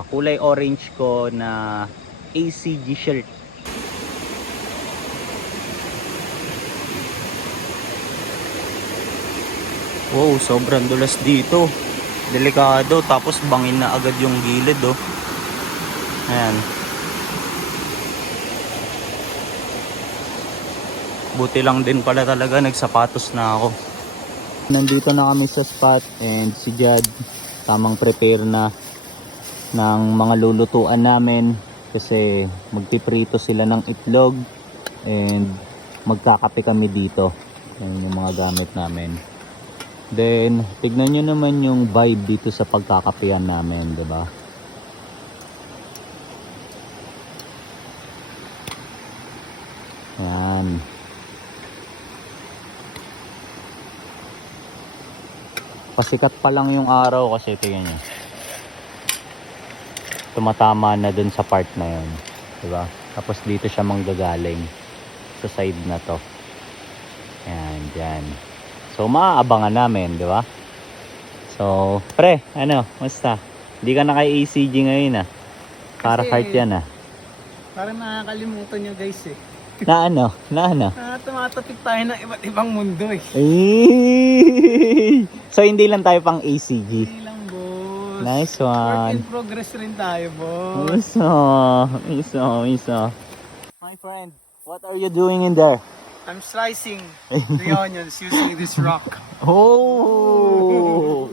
kulay orange ko na ACG shirt. Wow, sobrang dulas dito, delikado, tapos bangin na agad yung gilid ayan. Buti lang din pala talaga nagsapatos na ako. Nandito na kami sa spot and si Jad tamang prepare na ng mga lulutuan namin kasi magpiprito sila ng itlog and magkakape kami dito. Yan yung mga gamit namin. Then tignan nyo naman yung vibe dito sa pagkakapehan namin, diba? Yan. Pasikat pa lang yung araw kasi tingnan nyo, tumatama na dun sa part na yun, diba? Tapos dito siya manggagaling sa side na to. Yan, dyan. So maaabangan namin, diba? So pre, musta? Hindi ka na kay ACG ngayon para heart yan Parang nakakalimutan nyo guys Na ano? Tumatapik tayo ng iba't ibang mundo So hindi lang tayo pang ACG. Hindi lang boss. Nice Work one. in progress rin tayo boss. Isa. My friend, what are you doing in there? I'm slicing the onions using this rock. Oh!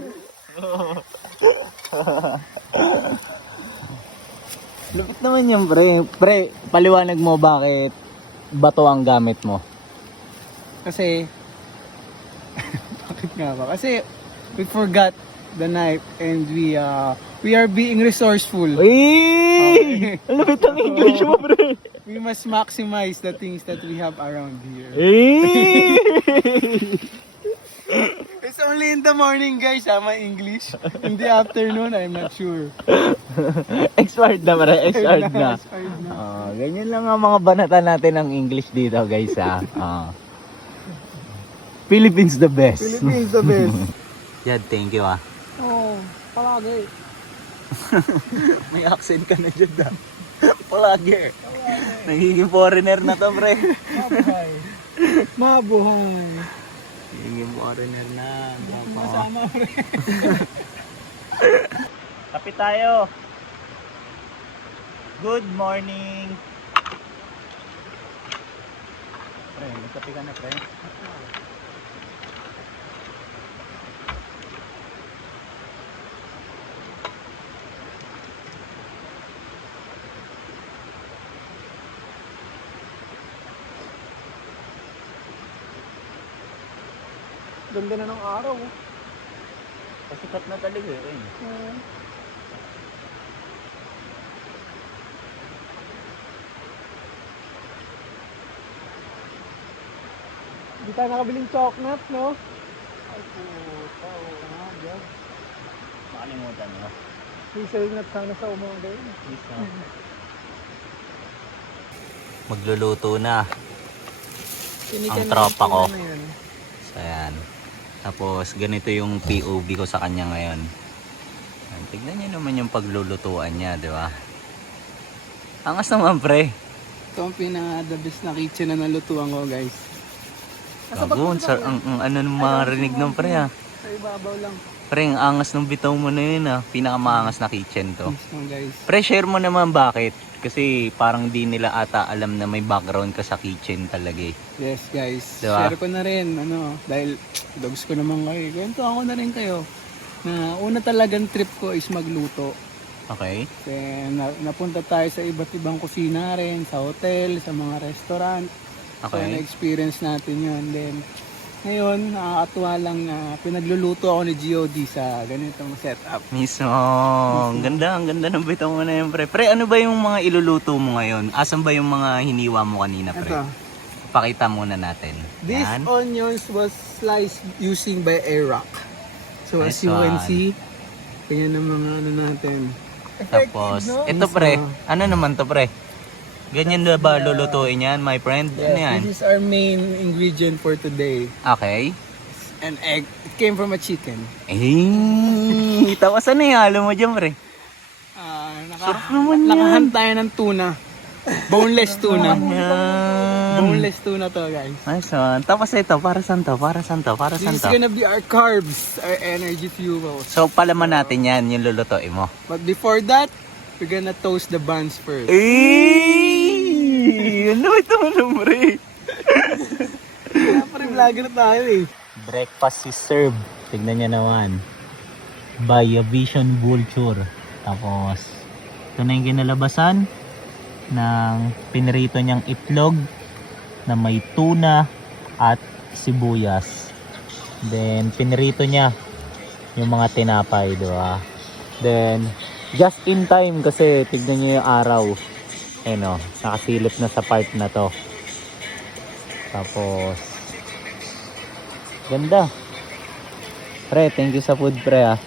Lupit naman yung pre. Pre, paliwanag mo bakit bato ang gamit mo. Kasi bakit nga ba? Kasi we forgot the knife and we are being resourceful. Okay. Lupit ang English mo, pre. We must maximize the things that we have around here. It's only in the morning guys, my English. In the afternoon, I'm not sure. Expired na, pre. Expired na. Expired na. Ganyan lang ang mga banatan natin ng English dito, guys, Philippines the best. Philippines the best. Jad, thank you Palagi. May accent ka na dyan Palagi. Nagiging foreigner na to, pre. Mabuhay. Mabuhay. Nagiging foreigner na. Masama, pre. Kapit tayo. Good morning. Pre, nagkape ka na, pre. Ganda na ng araw. Pasikat na talaga eh. Hindi tayo nakabiling chocolate, no? Ay puta, oo nga, Jad. Nakalimutan mo. Hazelnut sana sa umaga yun. Isa. Magluluto na. Ang tropa ko. So ayan. Tapos ganito yung POV ko sa kanya ngayon. Ayan, tignan niyo naman yung paglulutuan niya, di ba? Angas naman, pre. Ito ang pinaka-the best na kitchen na nalutuan ko, guys. Gago, ang ano nung marinig ng pre ah. Sa ibabaw lang. Pre, ang angas ng bitaw mo na yun ah. Pinakamaangas na kitchen to. Mismo, guys. Pre, share mo naman bakit. Kasi parang di nila ata alam na may background ka sa kitchen talaga eh. Yes, guys. Diba? Share ko na rin, dahil dogs ko naman kayo. Kwento ako na rin kayo. Na una talagang trip ko is magluto. Okay? Then, napunta tayo sa iba't ibang kusina rin, sa hotel, sa mga restaurant. So, Okay. na-experience natin yun. Then, ngayon, nakakatuwa lang na pinagluluto ako ni GOD sa ganitong setup. Mismo. Ang ganda ng bitaw mo na yun, pre. Pre, ano ba yung mga iluluto mo ngayon? Asan ba yung mga hiniwa mo kanina, pre? Ito. Pakita muna natin. This Yan. onions was sliced using by Aroc. So as Nice you can one. see, ganyan ang mga ano natin. Tapos, Effective, no? ito pre. Mismo. Ano naman to, pre? Ganyan na ba lulutuin yan, my friend? Ano yan? This is our main ingredient for today. Okay. An egg. It came from a chicken. Eh, tapos ano yung halo mo dyan, pre? Sarap naman yan. Nakahan tayo ng tuna. Boneless tuna. Yan. Boneless tuna to, guys. Nice one. Tapos ito, para saan to? Para saan to? Para saan This is to? gonna be our carbs, our energy fuels. So, palaman natin yan, yung lulutuin mo. But before that, we're gonna toast the buns first. Eh! Ano ito mo, pre? Kaya pa rin vlogger na tayo eh. Breakfast is served. Tignan niya naman. By a Vision Vulture. Tapos, ito na yung kinalabasan ng pinirito niyang itlog na may tuna at sibuyas. Then, pinirito niya yung mga tinapay, diba? Then, just in time kasi tignan niyo yung araw. Ayun o, nakasilip na sa part na to. Tapos, ganda. Pre, thank you sa food, pre ah.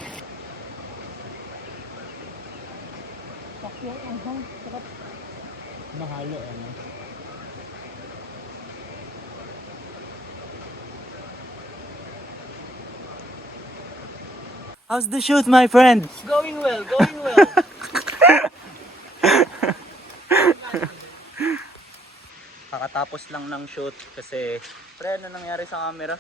Mahalo ano. How's the shoot, my friend? Going well, going well. Kakatapos lang ng shoot kasi pre, ano nangyari sa camera?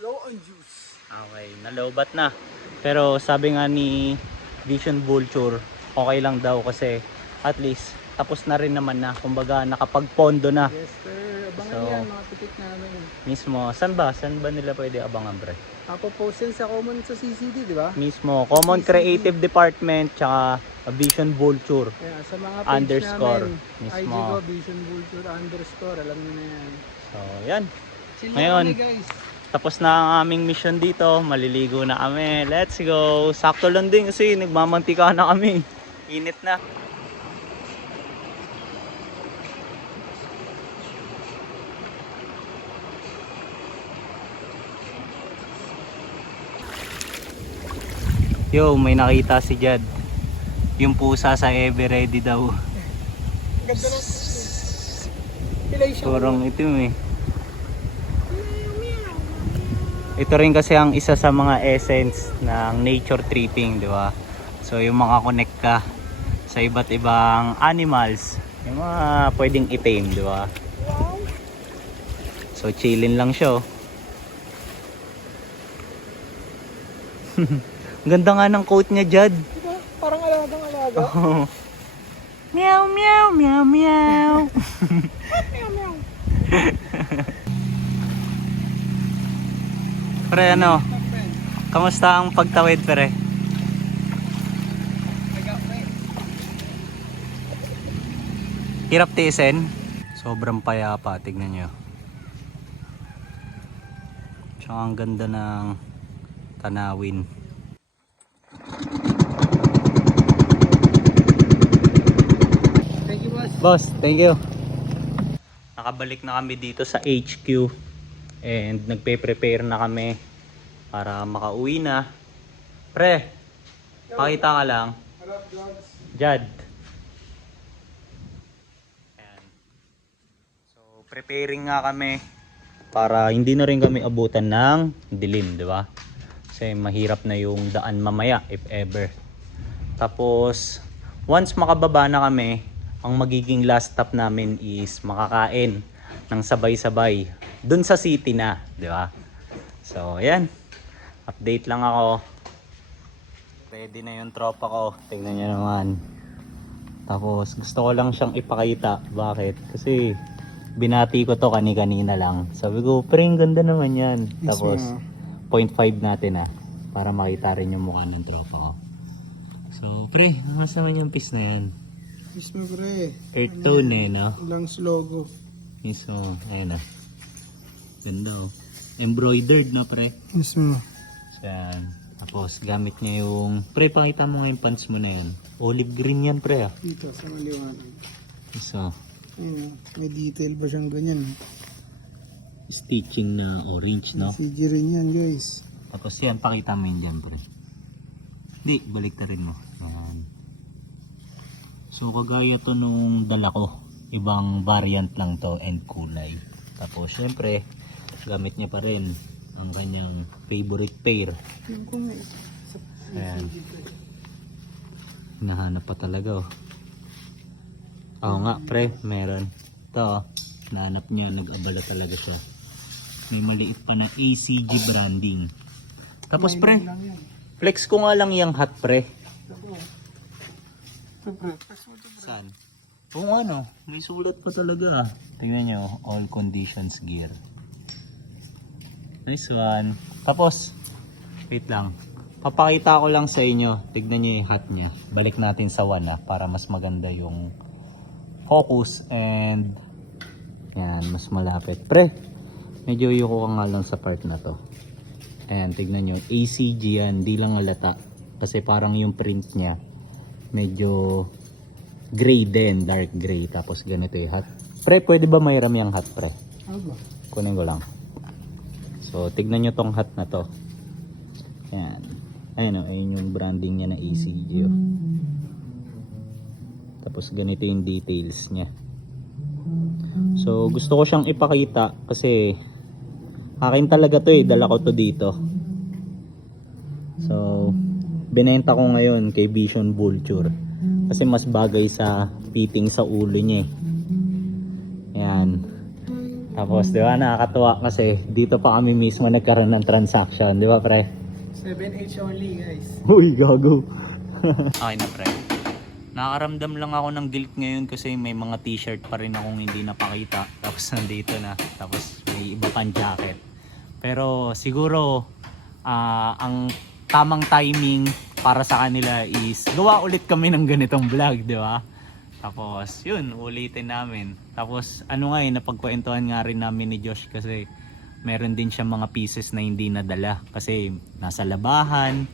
Low on juice. Okay, nalobat na. Pero sabi nga ni Vision Vulture, okay lang daw kasi at least tapos na rin naman na. Kumbaga nakapagpondo na. Yes sir, abangan So, yan mga titik namin. Mismo, saan ba? Saan ba nila pwede abangan, pre? Post yan sa comment sa CCD, di ba? Mismo, Common Creative Department tsaka Vision Vulture. Yeah, sa mga page Underscore, namin, mismo. IG ko, Vision Vulture _ alam niyo na yan. So, yan. Chill Ngayon, lang kami, guys. Tapos na ang aming mission dito. Maliligo na kami. Let's go. Sakto lang din kasi nagmamantika na kami. Init na. Yo, may nakita si Jad. Yung pusa sa Ever Ready daw. Ganda ng pilay siya. Turong itim eh. Ito rin kasi ang isa sa mga essence ng nature tripping, di ba? So yung makakonect ka sa iba't ibang animals, yung mga pwedeng i-tame, di ba? So chillin lang siya. Oh. Ganda nga ng coat niya, Jad. Diba? Parang alagang alaga. Meow meow meow meow. Meow meow. Pre, ano? Kamusta ang pagtawid, pre? Hirap tiisin. Sobrang payapa, tignan nyo. Tsaka ang ganda ng tanawin. Thank you, boss. Boss, thank you. Nakabalik na kami dito sa HQ and nagpe-prepare na kami para makauwi na. Pre, pakita ka lang. Jad. Ayan. So, preparing nga kami para hindi na rin kami abutan ng dilim, di ba? Kasi mahirap na yung daan mamaya if ever. Tapos, once makababa na kami, ang magiging last stop namin is makakain ng sabay-sabay dun sa city na, di ba? So, ayan. Update lang ako. Ready na yung tropa ko. Tingnan nyo naman. Tapos, gusto ko lang siyang ipakita. Bakit? Kasi, binati ko to kani-kanina lang. Sabi ko, pre, ang ganda naman yan. Tapos, 0.5 natin para makita rin yung mukha ng tropa ko. So, pre, nakas naman yung piece na yan. Mismo, pre. Earth tone no? Langs logo. Mismo, ayun Ganda Embroidered na, pre. Mismo. Yan. Tapos, gamit niya yung... Pre, pakita mo nga yung pants mo na yan. Olive green yan, pre. Dito, sa maliwanag. So, Ayun, may detail ba siyang ganyan? stitching na orange, no? CG rin yan, guys. Tapos yan, pakita mo yun dyan, pre. Hindi, balik na rin mo. Yan. So, kagaya to nung dala ko. Ibang variant lang to and kulay. Tapos, syempre, gamit niya pa rin ang kanyang favorite pair. Yung ko nga Ayan. Hinahanap pa talaga, Oo nga, pre, meron. Ito, nahanap niya, nag-abala talaga siya. May maliit pa na ACG branding. Tapos, pre, flex ko nga lang yung hat, pre. Saan? Oo, ano, may sulat pa talaga. Tingnan nyo, all conditions gear. Nice one. Tapos, wait lang. Papakita ko lang sa inyo. Tignan nyo yung hat niya. Balik natin sa one para mas maganda yung focus and yan, mas malapit. Pre, medyo yuko ka nga lang sa part na to. Ayan, tignan nyo. ACG yan, di lang halata. Kasi parang yung print niya medyo gray din, dark gray. Tapos ganito yung hat. Pre, pwede ba mayram yung hat, pre? Kunin ko lang. So, tignan nyo tong hat na to. Ayan. Ayun yung branding niya na ACG. Tapos ganito yung details niya. So, gusto ko siyang ipakita kasi akin talaga to dala ko to dito. So, binenta ko ngayon kay Vision Vulture kasi mas bagay sa fitting sa ulo niya. Ayan. Tapos, di ba, nakakatuwa kasi dito pa kami mismo nagkaroon ng transaction, di ba, pre? 7H only, guys. Uy, gago. Okay na, pre. Nakakaramdam lang ako ng guilt ngayon kasi may mga t-shirt pa rin akong hindi napakita. Tapos nandito na. Tapos may iba pang jacket. Pero siguro ang tamang timing para sa kanila is gawa ulit kami ng ganitong vlog, di ba? Tapos yun, ulitin namin. Tapos ano nga napagkwentuhan nga rin namin ni Josh kasi meron din siya mga pieces na hindi nadala kasi nasa labahan.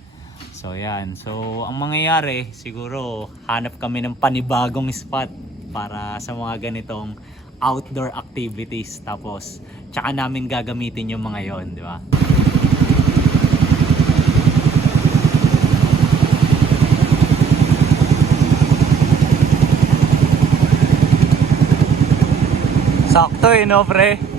So yan. So ang mangyayari siguro hanap kami ng panibagong spot para sa mga ganitong outdoor activities. Tapos tsaka namin gagamitin yung mga yon, di ba? Sakto no, pre?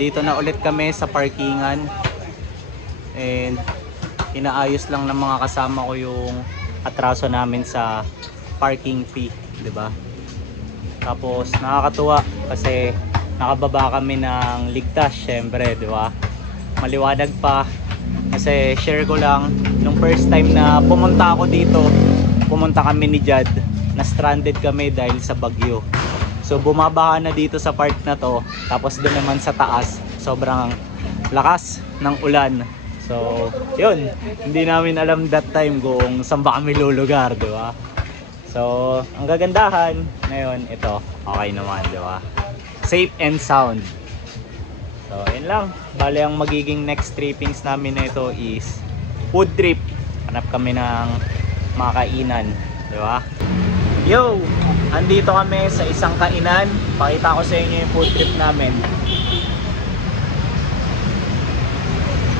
Dito na ulit kami sa parkingan. And inaayos lang ng mga kasama ko yung atraso namin sa parking fee, 'di ba? Tapos nakakatuwa kasi nakababa kami ng ligtas, syempre, 'di ba? Maliwanag pa kasi share ko lang nung first time na pumunta ako dito, pumunta kami ni Jad. na stranded kami dahil sa bagyo. So bumabaha na dito sa part na to, tapos doon naman sa taas sobrang lakas ng ulan. So yun, hindi namin alam that time kung saan ba kami lulugar, di ba? So ang gagandahan ngayon, ito okay naman, di ba? Safe and sound. So yun lang, bale ang magiging next trippings namin na ito is food trip. Hanap kami ng mga kainan, di ba? Yo, andito kami sa isang kainan. Pakita ko sa inyo yung food trip namin.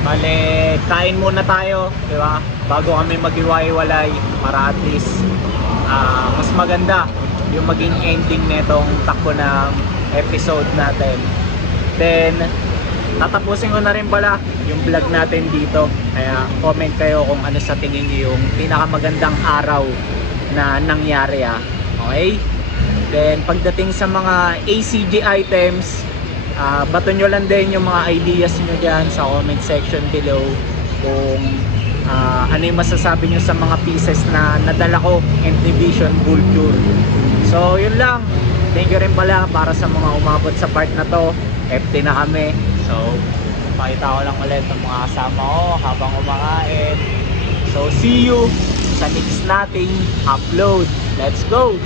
Bale, kain muna tayo, di ba? Bago kami maghiwa-hiwalay para at least mas maganda yung maging ending netong takbo ng episode natin. Then, tatapusin ko na rin pala yung vlog natin dito. Kaya comment kayo kung ano sa tingin niyo yung pinakamagandang araw na nangyari, okay? Then pagdating sa mga ACG items, bato nyo lang din yung mga ideas nyo dyan sa comment section below kung ano yung masasabi nyo sa mga pieces na nadala ko in Division Vulture. So yun lang, thank you rin pala para sa mga umabot sa part na to. FT na kami. So pakita ko lang ulit ang mga kasama ko habang kumakain. So see you sa next nating upload. Let's go!